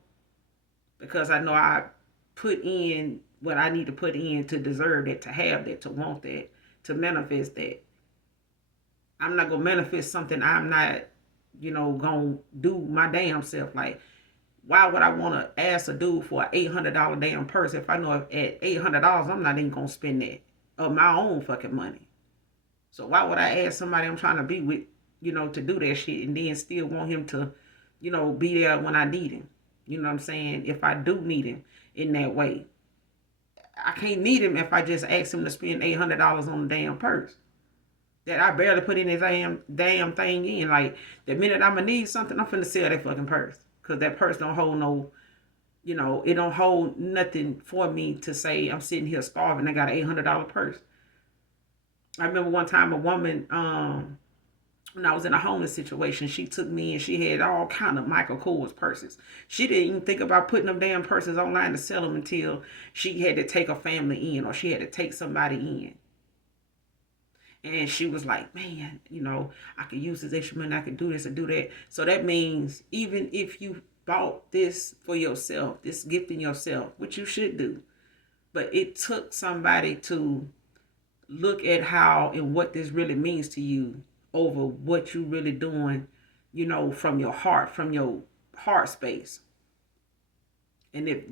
because I know I put in what I need to put in to deserve that, to have that, to want that, to manifest that. I'm not gonna manifest something I'm not, gonna do my damn self. Like, why would I want to ask a dude for an $800 damn purse if I know at $800 I'm not even gonna spend that of my own fucking money? So why would I ask somebody I'm trying to be with, to do that shit and then still want him to, be there when I need him? You know what I'm saying? If I do need him in that way, I can't need him if I just ask him to spend $800 on a damn purse that I barely put in his damn thing in. Like the minute I'ma need something, I'm finna sell that fucking purse. Cause that purse don't hold no, it don't hold nothing for me to say I'm sitting here starving. I got an $800 purse. I remember one time a woman, when I was in a homeless situation, she took me and she had all kind of Michael Kors purses. She didn't even think about putting them damn purses online to sell them until she had to take a family in or she had to take somebody in. And she was like, man, I could use this extra money. I could do this and do that. So that means even if you bought this for yourself, this gifting yourself, which you should do, but it took somebody to look at how and what this really means to you over what you really doing, from your heart, from your heart space. And if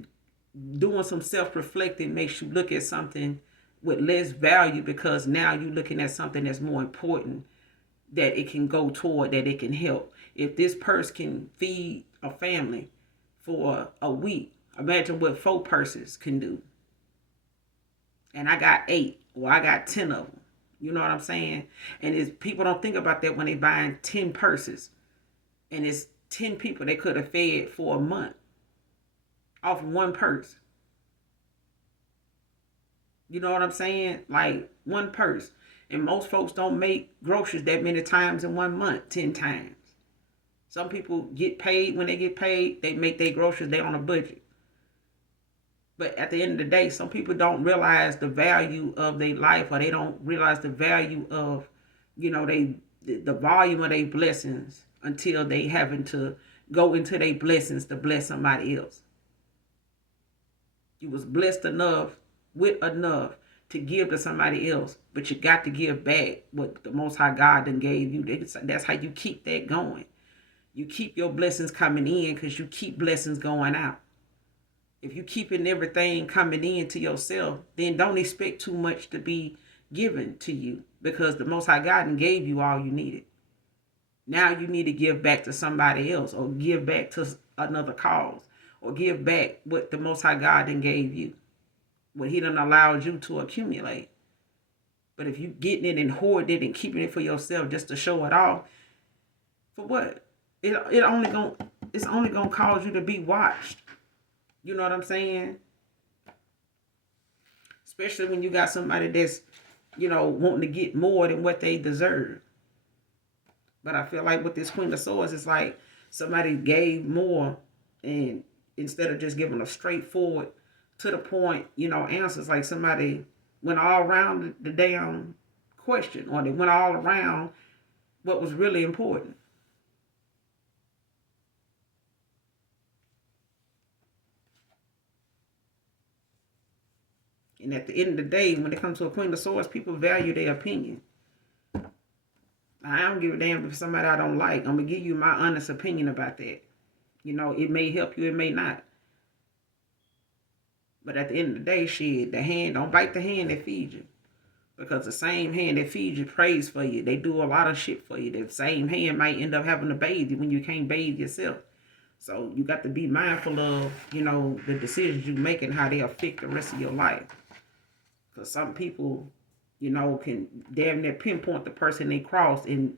doing some self-reflecting makes you look at something with less value because now you're looking at something that's more important that it can go toward, that it can help. If this purse can feed a family for a week, imagine what 4 purses can do. And I got 8 or I got 10 of them. You know what I'm saying? And it's, people don't think about that when they buying 10 purses. And it's 10 people they could have fed for a month off of one purse. You know what I'm saying? Like one purse. And most folks don't make groceries that many times in 1 month, 10 times. Some people get paid. When they get paid, they make their groceries, they on a budget. But at the end of the day, some people don't realize the value of their life, or they don't realize the value of, the volume of their blessings until they having to go into their blessings to bless somebody else. You was blessed enough with enough to give to somebody else, but you got to give back what the Most High God done gave you. That's how you keep that going. You keep your blessings coming in because you keep blessings going out. If you keeping everything coming in to yourself, then don't expect too much to be given to you, because the Most High God gave you all you needed. Now you need to give back to somebody else, or give back to another cause, or give back what the Most High God then gave you, what He done allowed you to accumulate. But if you getting it and hoarding it and keeping it for yourself just to show it off, for what? It only gonna it's only gonna cause you to be watched. You know what I'm saying? Especially when you got somebody that's, wanting to get more than what they deserve. But I feel like with this Queen of Swords, it's like somebody gave more, and instead of just giving a straightforward, to the point, answers, like somebody went all around the damn question, or they went all around what was really important. And at the end of the day, when it comes to a Queen of Swords, people value their opinion. I don't give a damn if somebody I don't like. I'm going to give you my honest opinion about that. It may help you, it may not. But at the end of the day, shit, the hand, don't bite the hand that feeds you. Because the same hand that feeds you prays for you. They do a lot of shit for you. The same hand might end up having to bathe you when you can't bathe yourself. So you got to be mindful of, the decisions you make and how they affect the rest of your life. Because some people, can damn near pinpoint the person they crossed and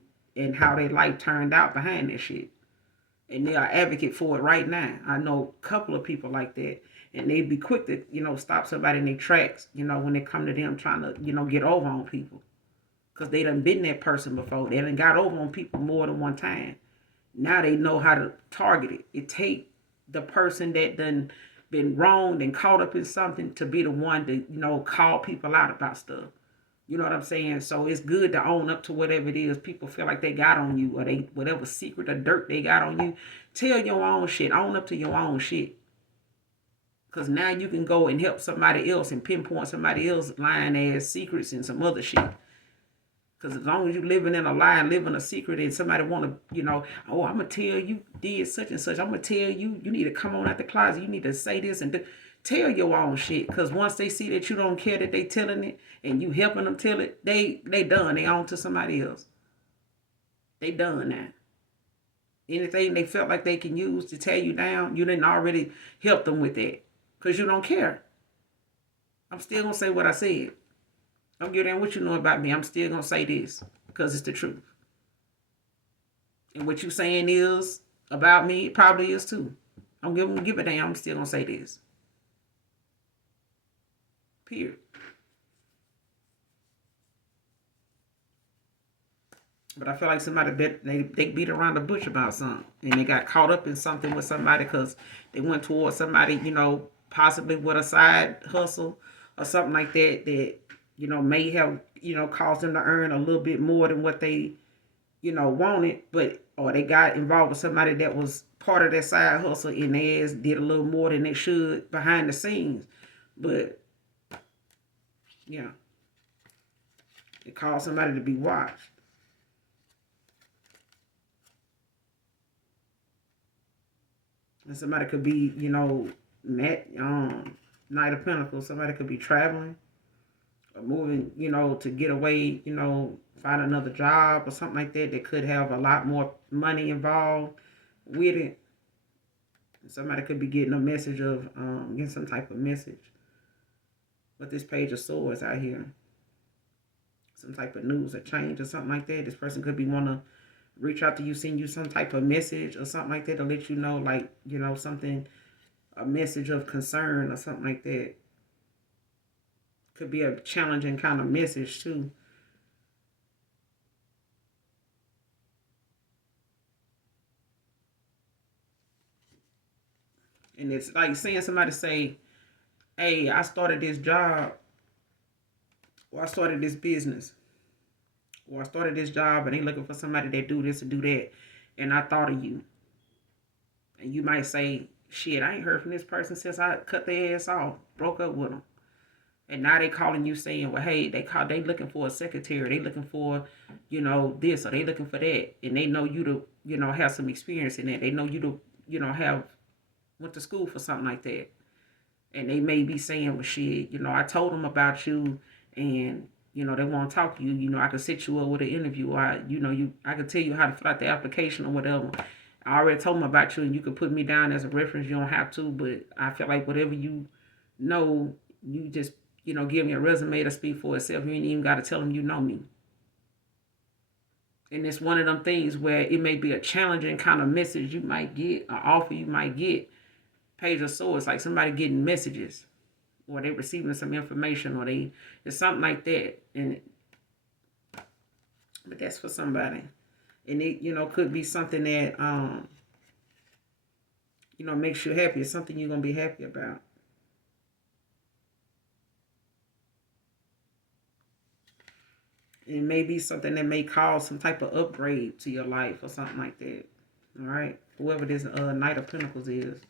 how their life turned out behind that shit. And they are advocate for it right now. I know a couple of people like that. And they be quick to, stop somebody in their tracks, when they come to them trying to, get over on people. Because they done been that person before. They done got over on people more than one time. Now they know how to target it. It take the person that done been wronged and caught up in something to be the one to, call people out about stuff. You know what I'm saying? So it's good to own up to whatever it is people feel like they got on you, or they whatever secret or dirt they got on you. Tell your own shit. Own up to your own shit. Because now you can go and help somebody else and pinpoint somebody else's lying ass secrets and some other shit. Because as long as you living in a lie and living a secret, and somebody want to, oh, I'm going to tell you did such and such. I'm going to tell you, you need to come on out the closet. You need to say this and tell your own shit. Because once they see that you don't care that they telling it and you helping them tell it, they done. They on to somebody else. They done now. Anything they felt like they can use to tear you down, you didn't already help them with that. Because you don't care. I'm still going to say what I said. I don't give a damn what you know about me. I'm still going to say this because it's the truth. And what you saying is about me, it probably is too. I'm going to give a damn. I'm still going to say this. Period. But I feel like somebody they beat around the bush about something. And they got caught up in something with somebody because they went towards somebody, possibly with a side hustle or something like that, may have, caused them to earn a little bit more than what they, wanted, or they got involved with somebody that was part of that side hustle and they did a little more than they should behind the scenes. But, yeah, it caused somebody to be watched. And somebody could be, Knight of Pentacles. Somebody could be traveling or moving, to get away, find another job or something like that. That could have a lot more money involved with it. Somebody could be getting a message of, getting some type of message. But this Page of Swords out here, some type of news or change or something like that. This person could be want to reach out to you, send you some type of message or something like that to let you know, like, something, a message of concern or something like that. Could be a challenging kind of message too. And it's like seeing somebody say, hey, I started this job, or I started this business, or I started this job, and they looking for somebody that do this or do that, and I thought of you. And you might say, shit, I ain't heard from this person since I cut their ass off, broke up with them. And now they calling you saying, well, hey, they looking for a secretary. They looking for, this, or they looking for that. And they know you to, have some experience in that. They know you to, have went to school for something like that. And they may be saying, well, shit, I told them about you, and they want to talk to you. I could set you up with an interview. I could tell you how to fill out the application or whatever. I already told them about you, and you could put me down as a reference. You don't have to, but I feel like whatever know, you just give me a resume to speak for itself. You ain't even got to tell them you know me. And it's one of them things where it may be a challenging kind of message you might get, an offer you might get. Page of Swords, like somebody getting messages, or they receiving some information, or it's something like that. But that's for somebody, and it could be something that makes you happy. It's something you're gonna be happy about. It may be something that may cause some type of upgrade to your life or something like that. All right, whoever this Knight of Pentacles is.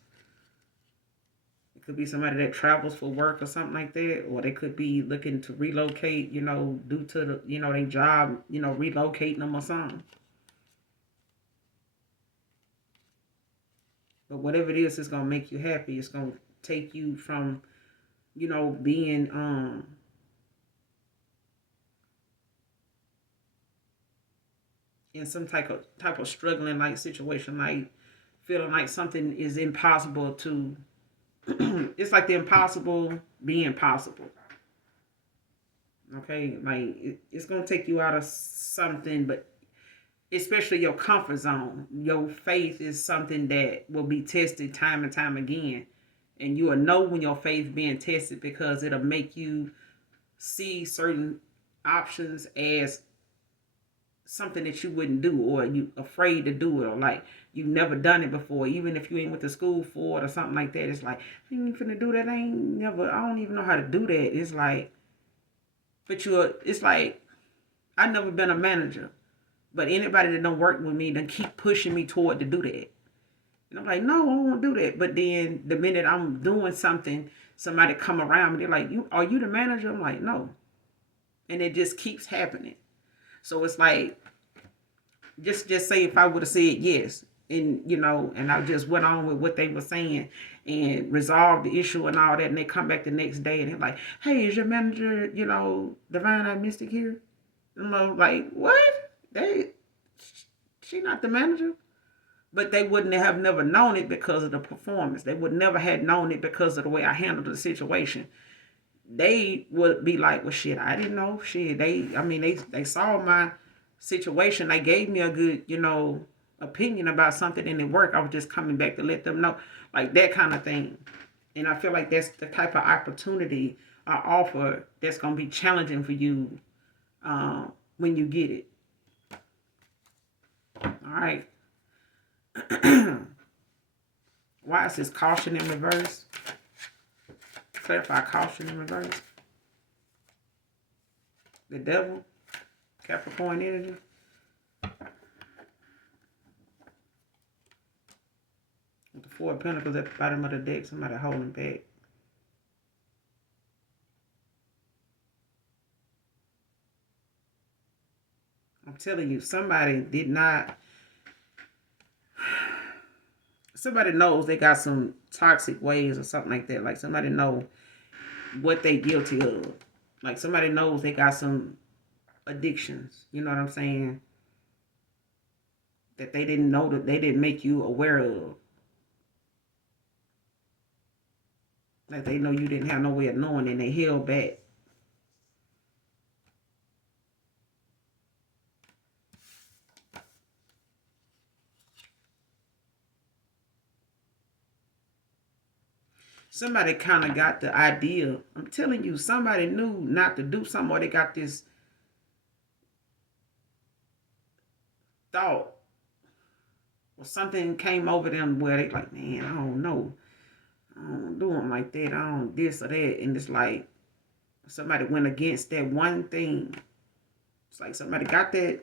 It could be somebody that travels for work or something like that, or they could be looking to relocate, due to their job, relocating them or something. But whatever it is, it's gonna make you happy. It's gonna take you from, being in some type of struggling like situation, like feeling like something is impossible to. It's like the impossible being possible. Okay, like it's gonna take you out of something, but especially your comfort zone. Your faith is something that will be tested time and time again, and you will know when your faith being tested because it'll make you see certain options as something that you wouldn't do, or you afraid to do it, or like you've never done it before, even if you ain't went to school for it or something like that. It's like, I ain't finna do that. I don't even know how to do that. It's like, but it's like, I've never been a manager, but anybody that don't work with me then keep pushing me toward to do that. And I'm like, no, I won't do that. But then the minute I'm doing something, somebody come around me, they're like, are you the manager? I'm like, no. And it just keeps happening. So it's like, just say if I would have said yes, and I just went on with what they were saying and resolved the issue and all that, and they come back the next day and they're like, hey, is your manager, Divine Eye Mystic here? And I'm like, what? She not the manager? But they wouldn't have never known it because of the performance. They would never have known it because of the way I handled the situation. They would be like, well, shit, I didn't know. Shit, they saw my situation. They gave me a good, opinion about something and it worked. I was just coming back to let them know, like that kind of thing. And I feel like that's the type of opportunity I offer that's going to be challenging for you when you get it. All right. Why is this caution in reverse? Clarify caution in reverse. The devil. Capricorn energy. With the Four of Pentacles at the bottom of the deck. Somebody holding back. I'm telling you, somebody knows they got some toxic ways or something like that. Like somebody know what they guilty of. Like somebody knows they got some addictions. You know what I'm saying? That they didn't know, that they didn't make you aware of. Like they know you didn't have no way of knowing and they held back. Somebody kind of got the idea. I'm telling you, somebody knew not to do something, or they got this thought, or something came over them where they like, man, I don't know. I don't do them like that. I don't this or that. And it's like somebody went against that one thing. It's like somebody got that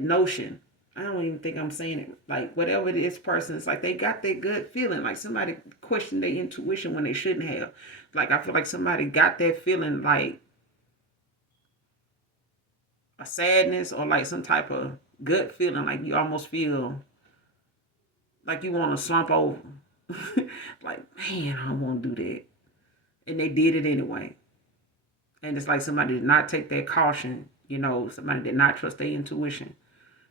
notion. I don't even think I'm saying it. Like whatever it is, person, it's like they got that good feeling. Like somebody questioned their intuition when they shouldn't have. Like I feel like somebody got that feeling, like a sadness or like some type of gut feeling. Like you almost feel like you want to slump over. Like, man, I don't want to do that. And they did it anyway. And it's like somebody did not take that caution, somebody did not trust their intuition.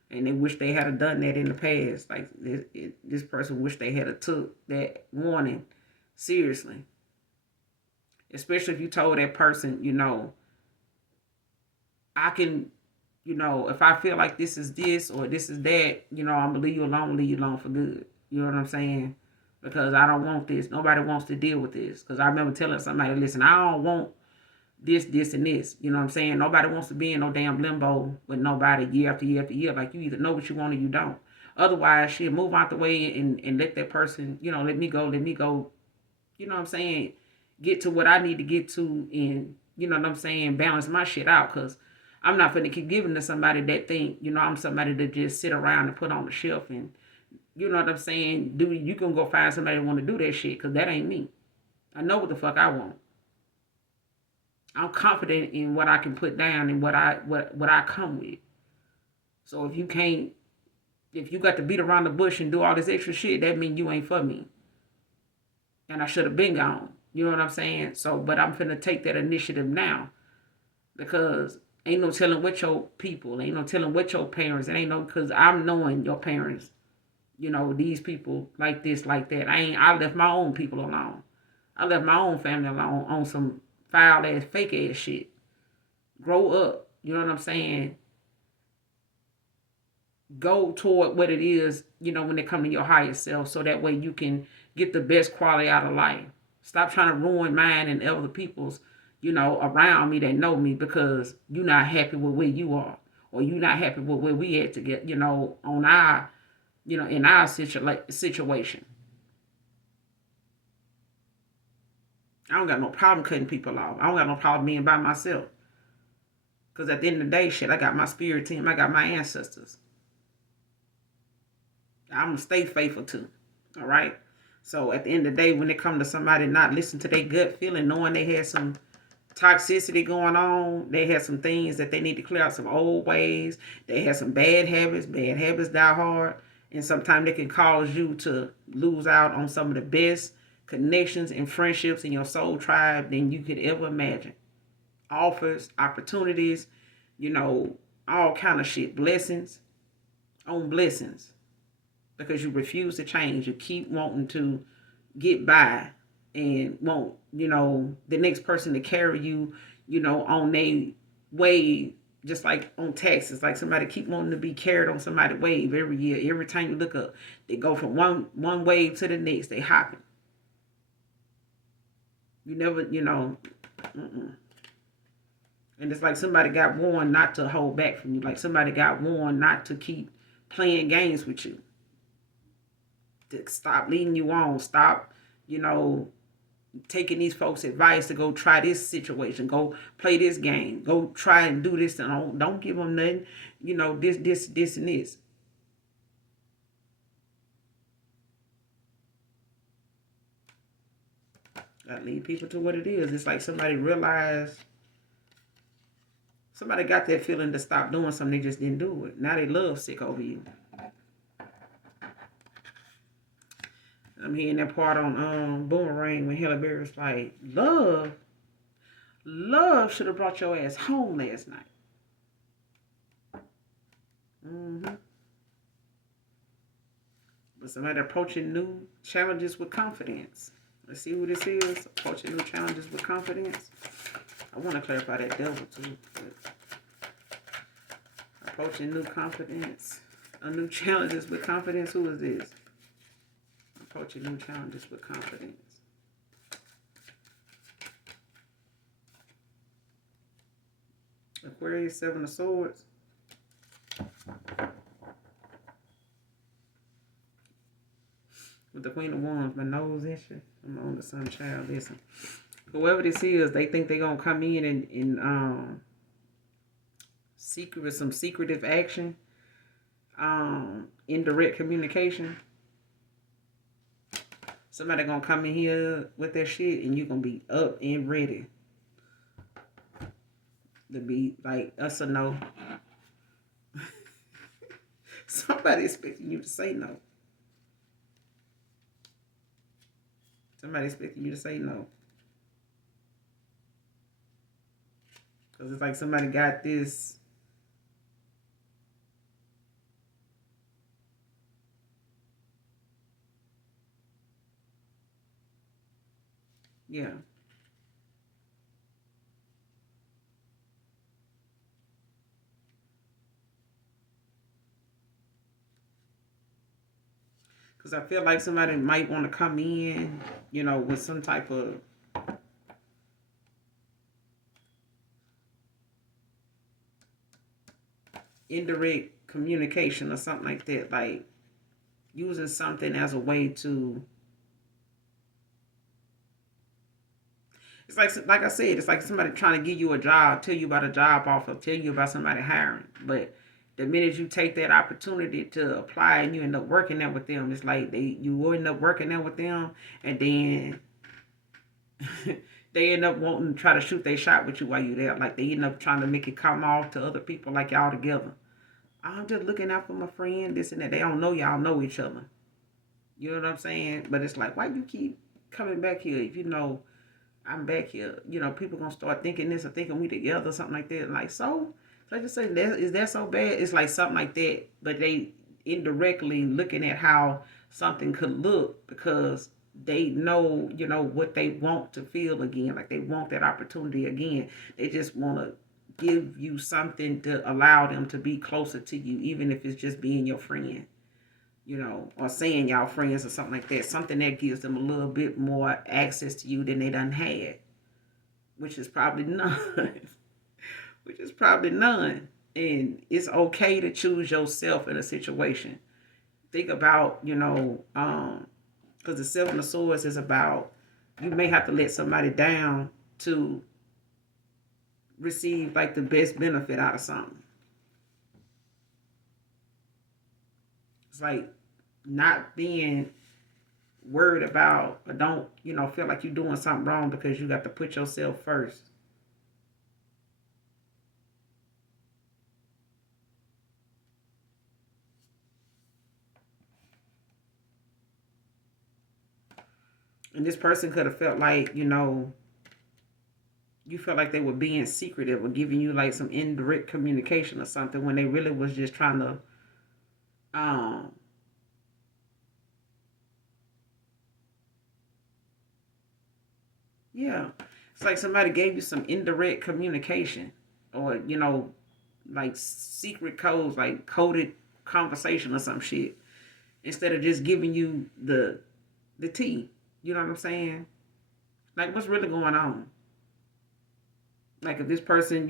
And they wish they had done that in the past. Like this person wish they had took that warning seriously. Especially if you told that person, I can, if I feel like this is this or this is that, I'm gonna leave you alone for good. You know what I'm saying? Because I don't want this. Nobody wants to deal with this. Because I remember telling somebody, listen, I don't want this, and this. You know what I'm saying? Nobody wants to be in no damn limbo with nobody year after year after year. Like, you either know what you want or you don't. Otherwise, shit, move out the way and let that person, let me go, you know what I'm saying, get to what I need to get to and, you know what I'm saying, balance my shit out. Because I'm not finna keep giving to somebody that think, I'm somebody to just sit around and put on the shelf and, you know what I'm saying, you can go find somebody that want to do that shit, because that ain't me. I know what the fuck I want. I'm confident in what I can put down and what I come with. So if you got to beat around the bush and do all this extra shit, that means you ain't for me. And I should have been gone. You know what I'm saying? So, but I'm finna take that initiative now, because ain't no telling what your people, ain't no telling what your parents, because I'm knowing your parents, these people like this, like that. I left my own people alone. I left my own family alone on some foul ass, fake ass shit. Grow up. You know what I'm saying? Go toward what it is, when it comes to your higher self, so that way you can get the best quality out of life. Stop trying to ruin mine and other people's, around me that know me, because you're not happy with where you are, or you're not happy with where we at to get, on our, in our situation. I don't got no problem cutting people off. I don't got no problem being by myself. Because at the end of the day, shit, I got my spirit team. I got my ancestors. I'm going to stay faithful to. All right? So at the end of the day, when it comes to somebody not listening to their gut feeling, knowing they had some toxicity going on, they had some things that they need to clear out, some old ways, they had some bad habits. Bad habits die hard. And sometimes they can cause you to lose out on some of the best connections and friendships in your soul tribe than you could ever imagine. Offers, opportunities, all kind of shit. Blessings on blessings. Because you refuse to change. You keep wanting to get by and want, the next person to carry you, on their wave, just like on taxes. Like somebody keep wanting to be carried on somebody's wave every year. Every time you look up, they go from one wave to the next. They hopping. You never, mm-mm. And it's like somebody got warned not to hold back from you. Like somebody got warned not to keep playing games with you. To stop leading you on. Stop, taking these folks' advice to go try this situation. Go play this game. Go try and do this. And don't give them nothing. This, and this. Gotta lead people to what it is. It's like somebody realized, somebody got that feeling to stop doing something, they just didn't do it. Now they love sick over you. I'm hearing that part on Boomerang when Halle Berry's like, love should have brought your ass home last night. Mm-hmm. But somebody approaching new challenges with confidence. Let's see who this is. Approaching new challenges with confidence. I want to clarify that devil too. Approaching new confidence. New challenges with confidence. Who is this? Approaching new challenges with confidence. Aquarius, Seven of Swords. With the Queen of Wands, my nose issue. I'm on the Sun Child. Listen, whoever this is, they think they're gonna come in and some secretive action, indirect communication. Somebody gonna come in here with that shit, and you're gonna be up and ready to be like us or no. Somebody expecting you to say no. Somebody expecting you to say no. Because it's like somebody got this. Yeah. Because I feel like somebody might want to come in, with some type of indirect communication or something like that. Like using something as a way to. It's like I said, it's like somebody trying to give you a job, tell you about a job offer, tell you about somebody hiring. But the minute you take that opportunity to apply and you end up working there with them, it's like you will end up working there with them, and then they end up wanting to try to shoot their shot with you while you're there. Like they end up trying to make it come off to other people like y'all together. I'm just looking out for my friend, this and that. They don't know y'all know each other. You know what I'm saying? But it's like, why you keep coming back here if you know I'm back here? People gonna start thinking this or thinking we together, something like that. Like, so I just say, is that so bad? It's like something like that, but they indirectly looking at how something could look because they know, what they want to feel again. Like they want that opportunity again. They just want to give you something to allow them to be closer to you, even if it's just being your friend, or saying y'all friends or something like that. Something that gives them a little bit more access to you than they done had, which is probably none. which is probably none. And it's okay to choose yourself in a situation. Think about, because the Seven of Swords is about you may have to let somebody down to receive like the best benefit out of something. It's like not being worried about or don't, feel like you're doing something wrong because you got to put yourself first. And this person could have felt like, you felt like they were being secretive or giving you like some indirect communication or something when they really was just trying to um yeah. It's like somebody gave you some indirect communication or, like secret codes, like coded conversation or some shit. Instead of just giving you the tea. You know what I'm saying? Like what's really going on? Like if this person,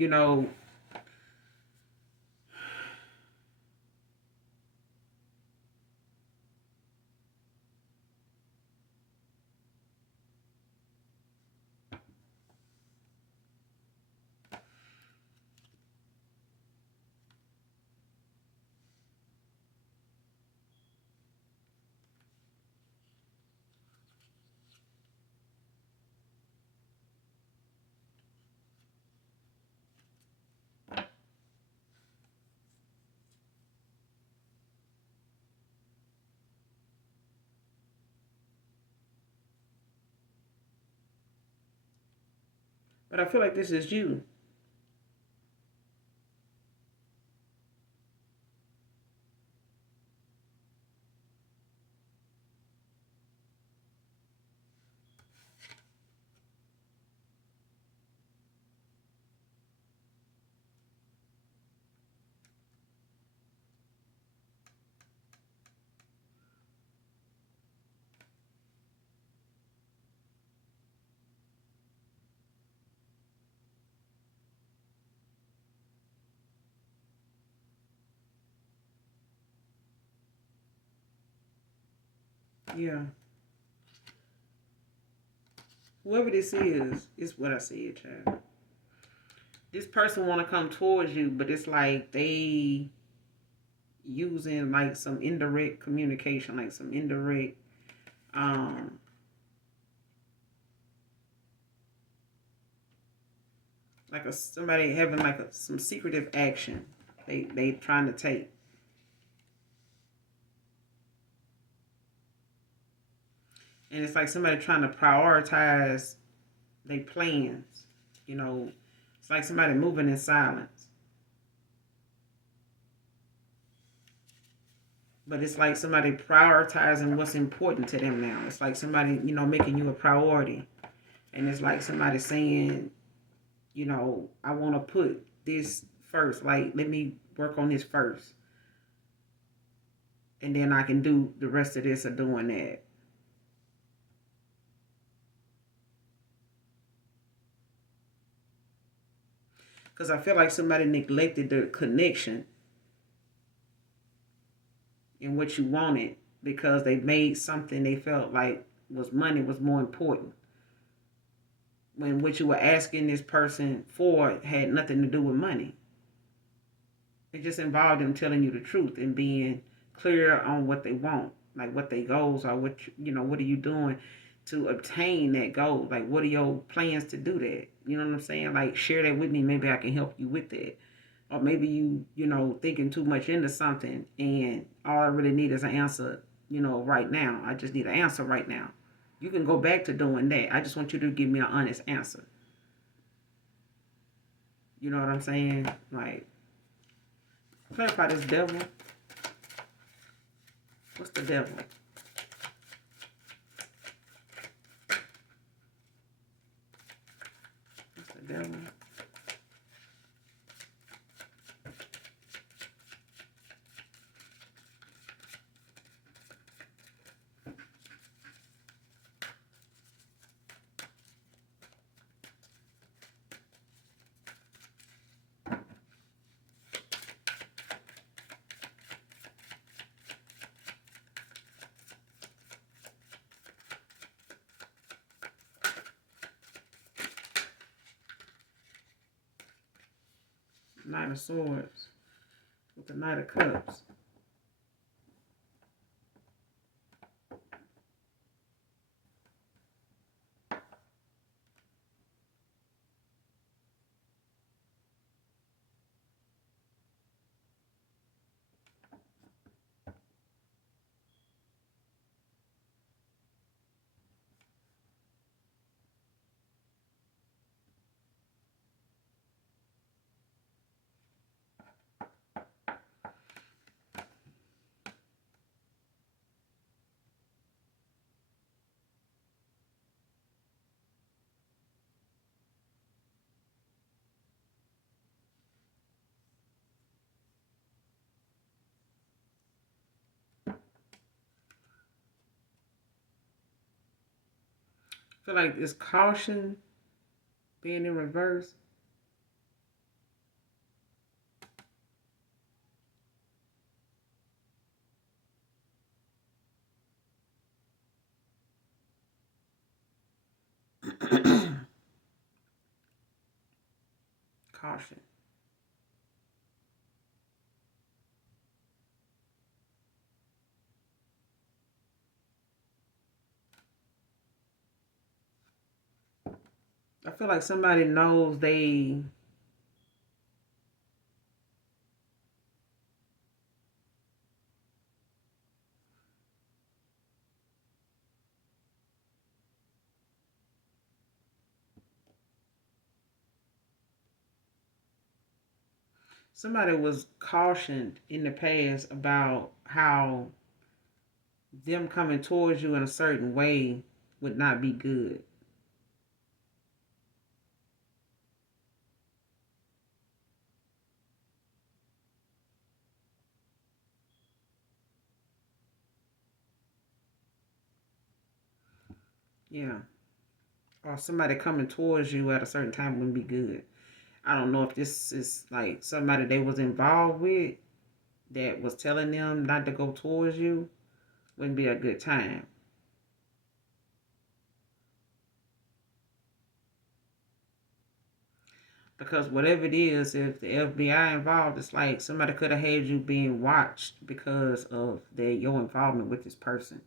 but I feel like this is you. Yeah. Whoever this is what I see, child. This person want to come towards you, but it's like they using like some indirect communication, like some indirect, um, like somebody having like some secretive action. They trying to take. And it's like somebody trying to prioritize their plans. You know, it's like somebody moving in silence. But it's like somebody prioritizing what's important to them now. It's like somebody, making you a priority. And it's like somebody saying, I want to put this first. Like, let me work on this first. And then I can do the rest of this or doing that. Because I feel like somebody neglected the connection and what you wanted because they made something they felt like was money was more important. When what you were asking this person for had nothing to do with money. It just involved them telling you the truth and being clear on what they want, like what their goals are, what are you doing to obtain that goal? Like, what are your plans to do that? You know what I'm saying? Like, share that with me. Maybe I can help you with that. Or maybe thinking too much into something and all I really need is an answer, right now. I just need an answer right now. You can go back to doing that. I just want you to give me an honest answer. You know what I'm saying? Like, clarify this devil. What's the devil? What's the devil? Knight of Swords with the Knight of Cups. I feel like this caution being in reverse. Caution. I feel like somebody knows somebody was cautioned in the past about how them coming towards you in a certain way would not be good. Yeah. Or somebody coming towards you at a certain time wouldn't be good. I don't know if this is like somebody they was involved with that was telling them not to go towards you wouldn't be a good time. Because whatever it is, if the FBI involved, it's like somebody could have had you being watched because of your involvement with this person.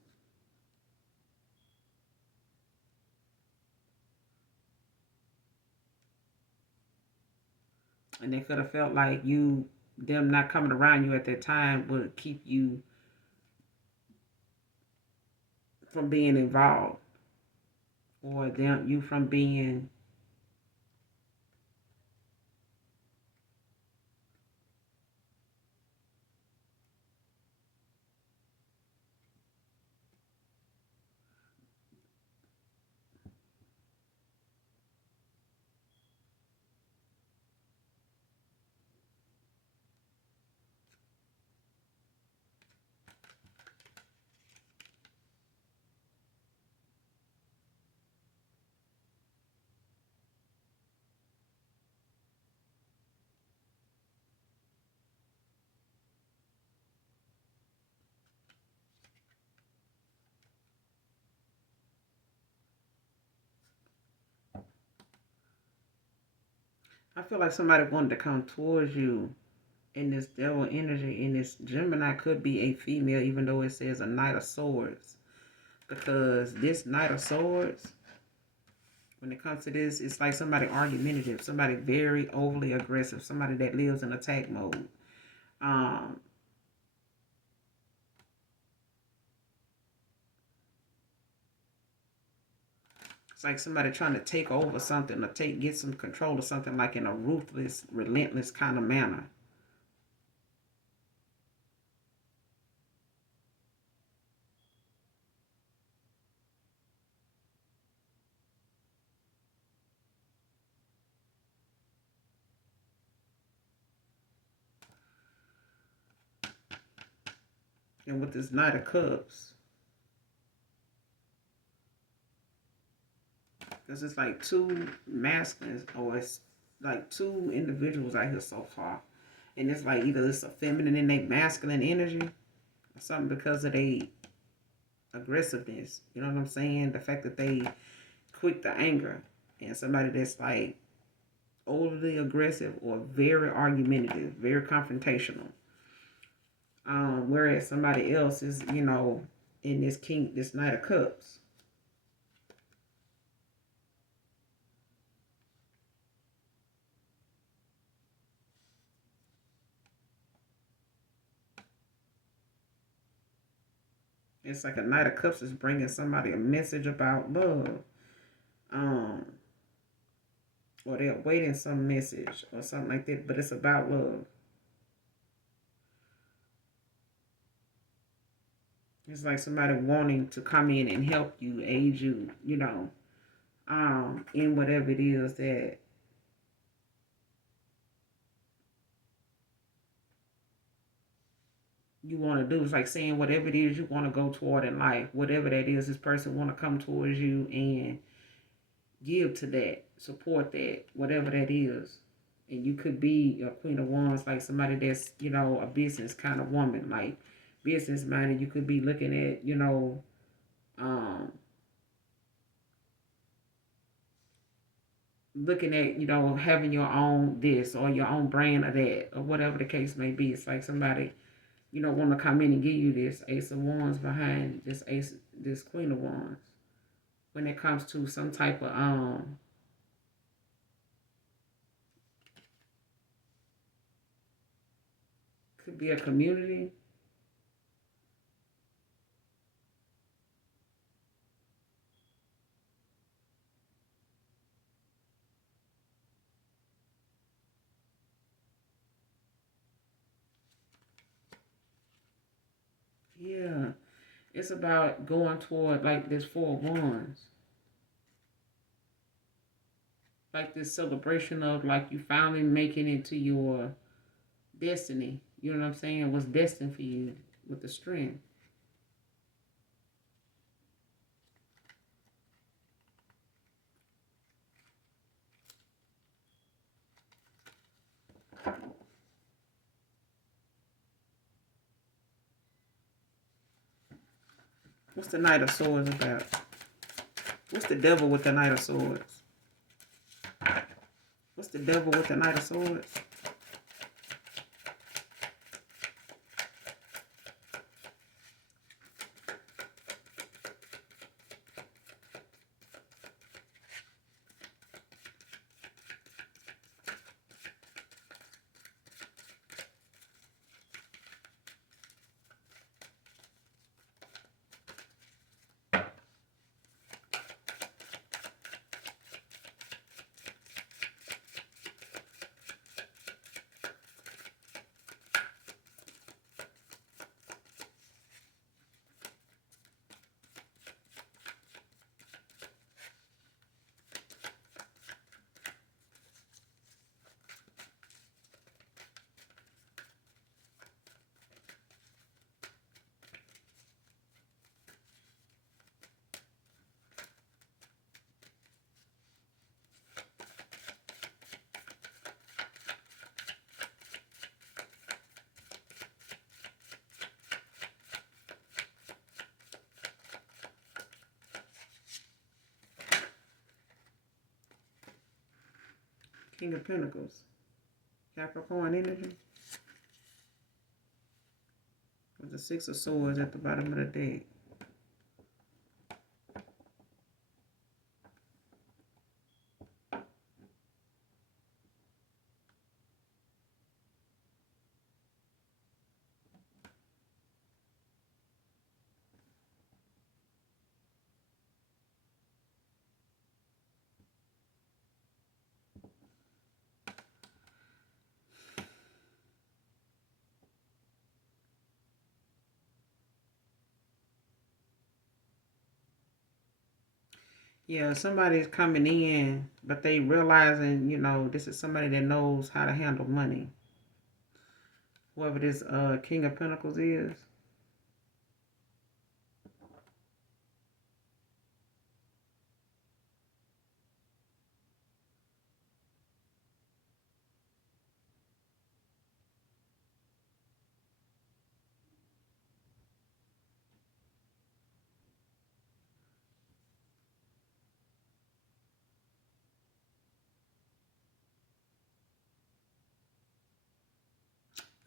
And they could have felt like them not coming around you at that time would keep you from being involved, or them you from being. I feel like somebody wanted to come towards you in this devil energy. In this Gemini could be a female, even though it says a Knight of Swords, because this Knight of Swords, when it comes to this, it's like somebody argumentative, somebody very overly aggressive, somebody that lives in attack mode. Um, it's like somebody trying to take over something or get some control of something, like in a ruthless, relentless kind of manner. And with this Knight of Cups, because it's like two masculines, or it's like two individuals out here so far. And it's like either it's a feminine and they masculine energy, or something because of their aggressiveness. You know what I'm saying? The fact that they quick to anger. And somebody that's like overly aggressive or very argumentative, very confrontational. Whereas somebody else is, in this Knight of Cups. It's like a Knight of Cups is bringing somebody a message about love. Um, or they're waiting some message or something like that, but it's about love. It's like somebody wanting to come in and help you, aid you, in whatever it is that you want to do. It's like saying whatever it is you want to go toward in life, whatever that is, this person want to come towards you and give to that, support that, whatever that is. And you could be a Queen of Wands, like somebody that's, a business kind of woman, like business minded. You could be looking at, um, having your own this or your own brand of that or whatever the case may be. It's like somebody, want to come in and give you this Ace of Wands behind this Queen of Wands. When it comes to some type of could be a community. Yeah, it's about going toward like this Four of Wands, like this celebration of like you finally making it to your destiny. You know what I'm saying? What's destined for you with the strength. What's the Knight of Swords about? What's the devil with the Knight of Swords? What's the devil with the Knight of Swords? King of Pentacles. Capricorn energy. With the Six of Swords at the bottom of the deck. Yeah, somebody's coming in, but they realizing, this is somebody that knows how to handle money. Whoever this King of Pentacles is.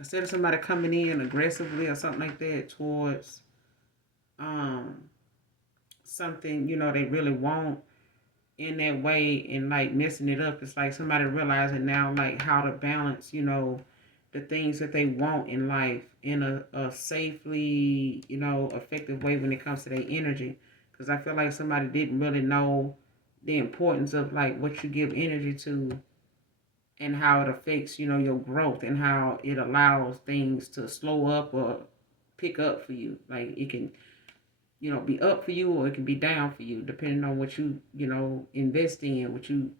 Instead of somebody coming in aggressively or something like that towards um something, they really want in that way and like messing it up, it's like somebody realizing now like how to balance, the things that they want in life in a safely, effective way when it comes to their energy. Because I feel like somebody didn't really know the importance of like what you give energy to and how it affects, your growth and how it allows things to slow up or pick up for you. Like it can, be up for you or it can be down for you, depending on what you, invest in, what you,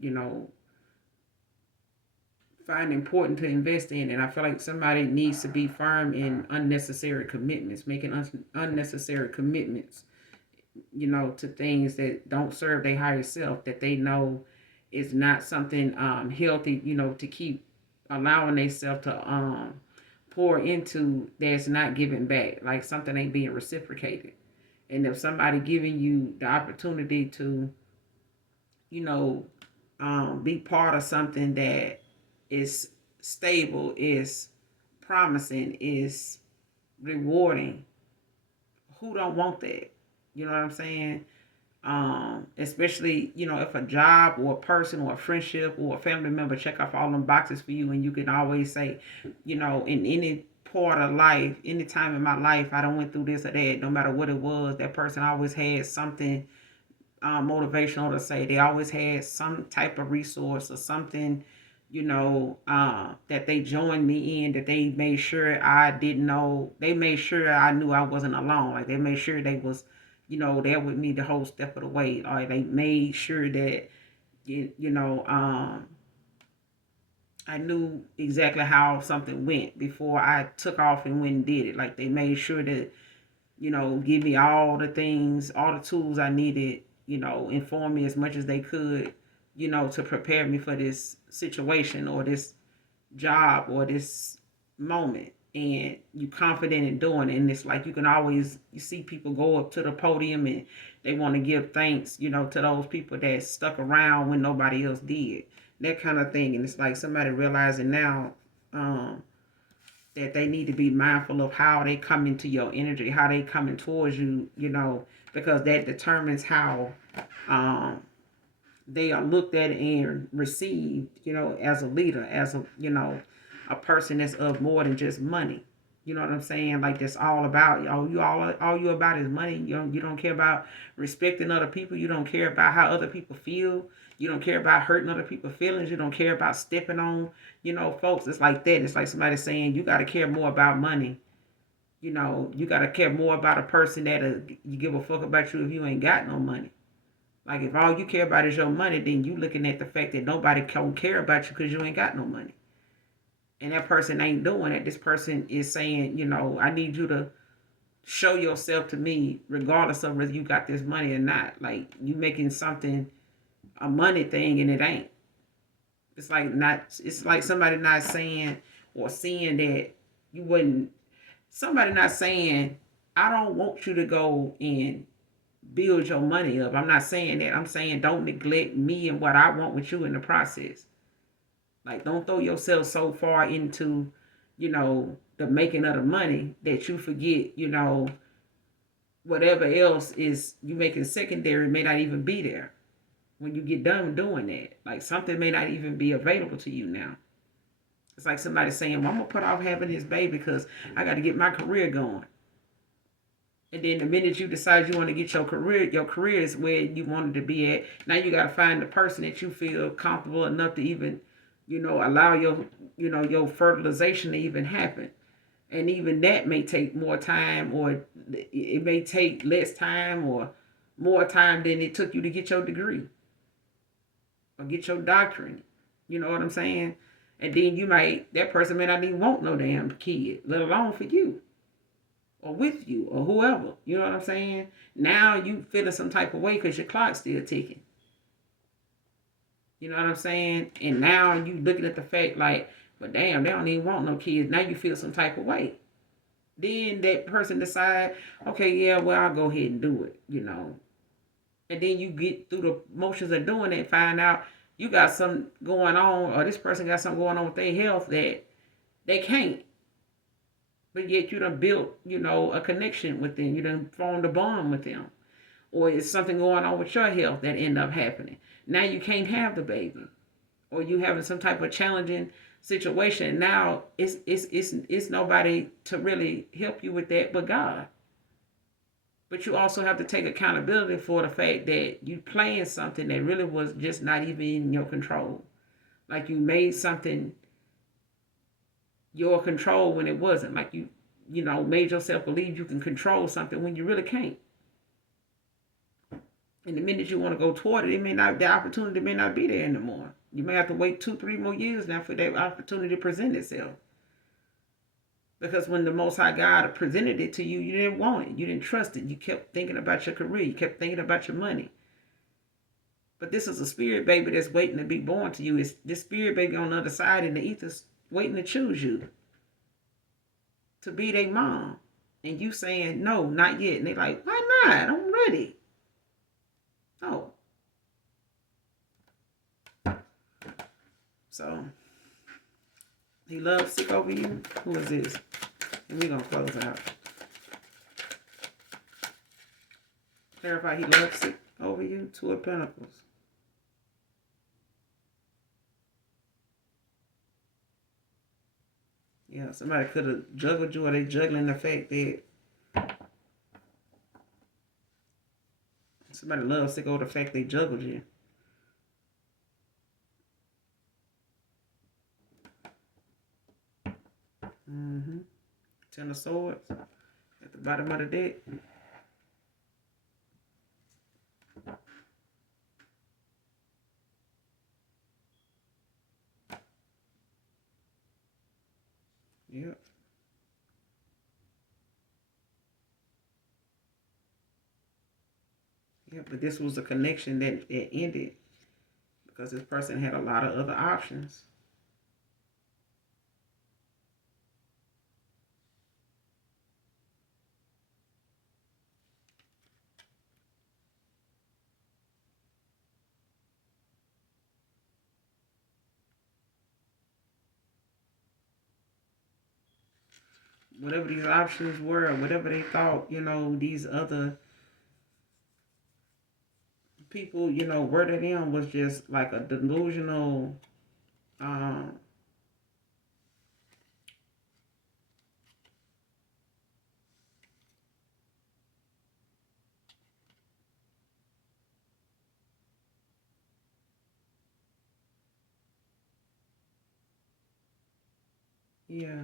find important to invest in. And I feel like somebody needs to be firm in unnecessary commitments, making unnecessary commitments, to things that don't serve their higher self, that they know is not something healthy, to keep allowing themselves to pour into that's not giving back, like something ain't being reciprocated. And if somebody giving you the opportunity to, you know, be part of something that is stable, is promising, is rewarding, who don't want that? You know what I'm saying? Especially, if a job or a person or a friendship or a family member check off all them boxes for you, and you can always say, in any part of life, any time in my life, I don't went through this or that, no matter what it was, that person always had something motivational to say. They always had some type of resource or something, that they joined me in, that they made sure I didn't know. They made sure I knew I wasn't alone. Like they made sure they was, there with me the whole step of the way. Like they made sure that, I knew exactly how something went before I took off and went and did it. Like they made sure that, give me all the things, all the tools I needed, inform me as much as they could, to prepare me for this situation or this job or this moment. And you confident in doing it. And it's like you see people go up to the podium and they want to give thanks, to those people that stuck around when nobody else did. That kind of thing. And it's like somebody realizing now, that they need to be mindful of how they come into your energy, how they coming towards you, because that determines how they are looked at and received, as a leader, as a person that's of more than just money. You know what I'm saying? Like that's all about all you about is money. You don't care about respecting other people. You don't care about how other people feel. You don't care about hurting other people's feelings. You don't care about stepping on, folks. It's like that. It's like somebody saying you got to care more about money. You got to care more about a person that you give a fuck about you if you ain't got no money. Like if all you care about is your money, then you looking at the fact that nobody can care about you because you ain't got no money. And that person ain't doing it. This person is saying, I need you to show yourself to me regardless of whether you got this money or not. Like you making something a money thing and it ain't. It's like somebody not saying or seeing that you wouldn't, somebody not saying, I don't want you to go and build your money up. I'm not saying that. I'm saying don't neglect me and what I want with you in the process. Like, don't throw yourself so far into, the making of the money that you forget, whatever else is you making secondary may not even be there when you get done doing that. Like, something may not even be available to you now. It's like somebody saying, well, I'm going to put off having this baby because I got to get my career going. And then the minute you decide you want to get your career is where you wanted to be at. Now you got to find the person that you feel comfortable enough to even, allow your fertilization to even happen. And even that may take more time, or it may take less time, or more time than it took you to get your degree or get your doctorate. You know what I'm saying? And then that person may not even want no damn kid, let alone for you or with you or whoever. You know what I'm saying? Now you feeling some type of way because your clock's still ticking. You know what I'm saying? And now you looking at the fact like, but damn, they don't even want no kids. Now you feel some type of way. Then that person decide, okay, yeah, well, I'll go ahead and do it. And then you get through the motions of doing it and find out you got something going on, or this person got something going on with their health that they can't. But yet you done built, a connection with them. You done formed a bond with them. Or it's something going on with your health that end up happening. Now you can't have the baby. Or you having some type of challenging situation. Now it's nobody to really help you with that but God. But you also have to take accountability for the fact that you playing something that really was just not even in your control. Like you made something your control when it wasn't. Like you made yourself believe you can control something when you really can't. And the minute you want to go toward it, the opportunity may not be there anymore. You may have to wait 2, 3 more years now for that opportunity to present itself. Because when the Most High God presented it to you, you didn't want it. You didn't trust it. You kept thinking about your career. You kept thinking about your money. But this is a spirit baby that's waiting to be born to you. It's this spirit baby on the other side in the ethers waiting to choose you to be their mom. And you saying, no, not yet. And they like, why not? I'm ready. No. So, he loves sick over you. Who is this? And we're going to close out. Clarify, he loves sick over you. 2 of Pentacles. Yeah, somebody could have juggled you, or they juggling the fact that somebody loves sick over the fact they juggled you. Mm-hmm. 10 of Swords at the bottom of the deck. Yep. Yep, but this was a connection that ended because this person had a lot of other options. Whatever these options were, or whatever they thought, these other people, were to them was just like a delusional, yeah.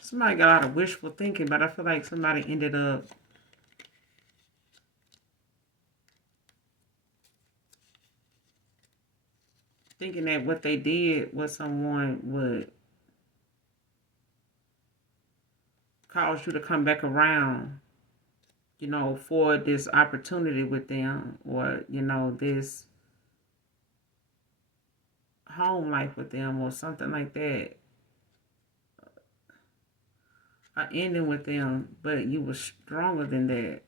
Somebody got out of wishful thinking, but I feel like somebody ended up thinking that what they did was someone would cause you to come back around, for this opportunity with them, or, this home life with them, or something like that, or ending with them, but you were stronger than that.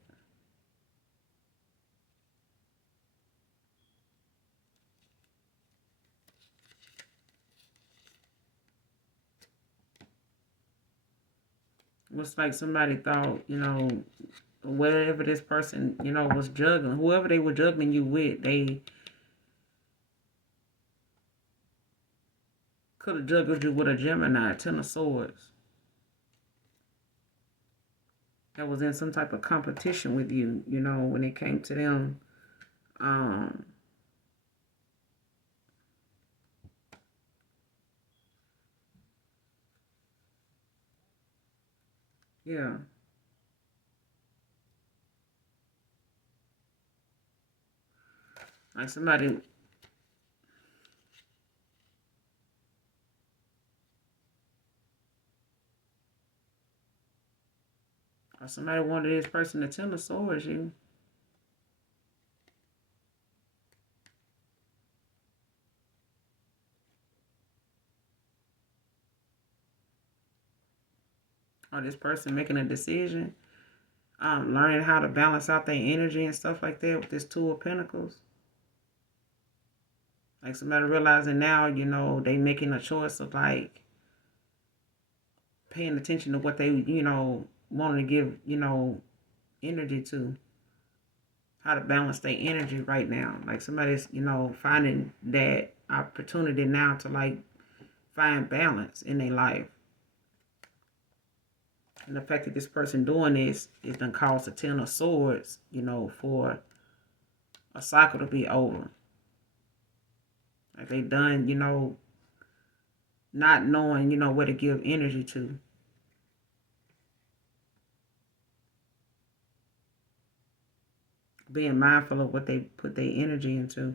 It was like somebody thought, whatever this person, was juggling, whoever they were juggling you with, they could have juggled you with a Gemini, Ten of Swords, that was in some type of competition with you, when it came to them. Um, yeah, like somebody wanted this person to Ten of Swords you. Or this person making a decision, learning how to balance out their energy and stuff like that with this Two of Pentacles. Like somebody realizing now, they making a choice of like paying attention to what they, wanting to give, energy to. How to balance their energy right now. Like somebody's, finding that opportunity now to like find balance in their life. And the fact that this person doing this is done cause the Ten of Swords, for a cycle to be over. Like they done, not knowing, where to give energy to. Being mindful of what they put their energy into.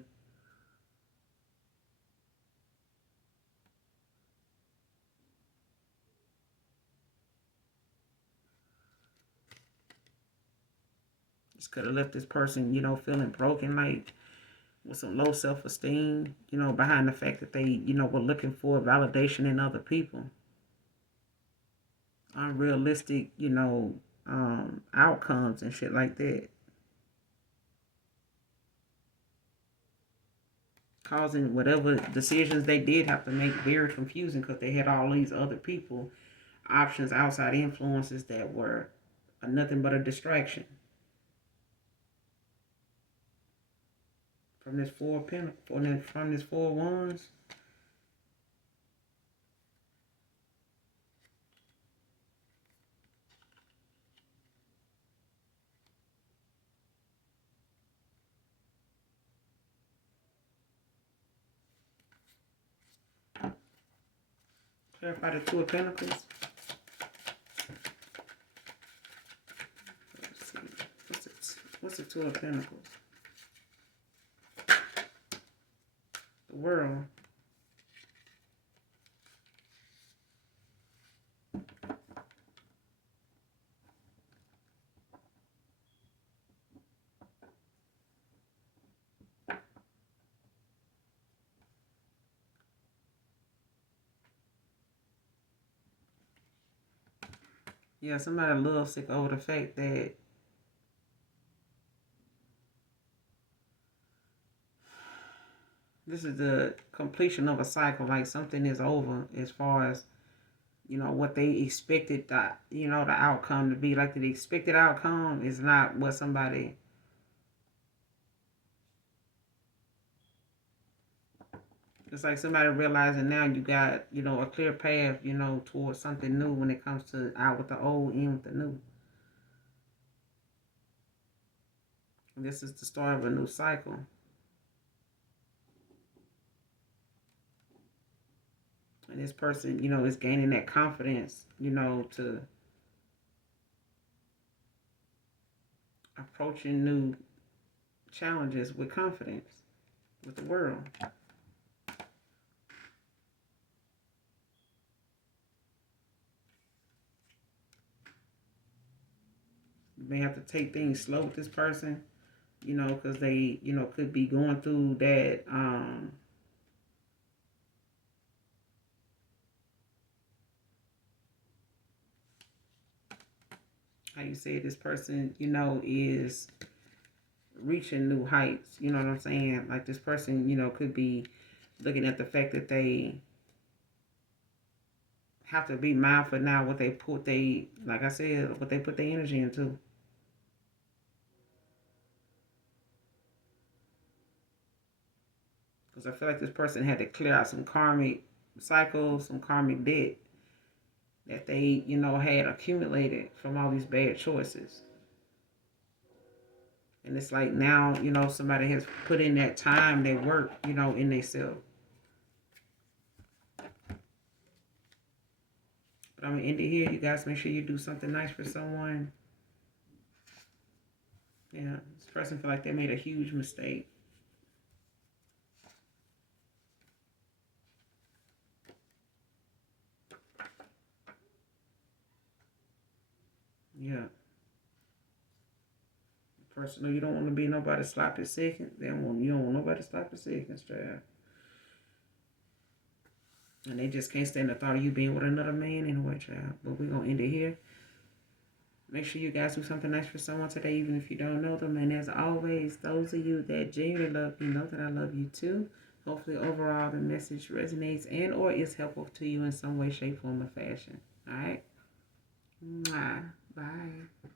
Just could have left this person, feeling broken, like with some low self-esteem, behind the fact that they, were looking for validation in other people. Unrealistic, outcomes and shit like that. Causing whatever decisions they did have to make very confusing because they had all these other people, options, outside influences that were nothing but a distraction. From this from this Four of Wands. Clarify the Two of Pentacles. Let's see. What's the Two of Pentacles? The World. Yeah, somebody lovesick over the fact that this is the completion of a cycle. Like something is over as far as, what they expected that, the outcome to be. Like the expected outcome is not what somebody. It's like somebody realizing now you got, a clear path, towards something new when it comes to out with the old, in with the new. And this is the start of a new cycle. And this person, is gaining that confidence, to approaching new challenges with confidence with the world. may have to take things slow with this person, you know, because they, you know, could be going through that, how you say this person, you know, is reaching new heights. You know what I'm saying? Like this person, you know, could be looking at the fact that they have to be mindful now what they put they like I said, what they put their energy into. Because I feel like this person had to clear out some karmic cycles, some karmic debt that they, you know, had accumulated from all these bad choices. And it's like now, you know, somebody has put in that time, they work, you know, in themselves. But I'm gonna end it here. You guys make sure you do something nice for someone. Yeah, this person feel like they made a huge mistake. Yeah. Personal, you don't want to be nobody sloppy second. You don't want nobody sloppy seconds, child. And they just can't stand the thought of you being with another man anyway, child. But we're gonna end it here. Make sure you guys do something nice for someone today, even if you don't know them. And as always, those of you that genuinely love me know that I love you too. Hopefully, overall, the message resonates and or is helpful to you in some way, shape, form, or fashion. All right? Mwah. Bye.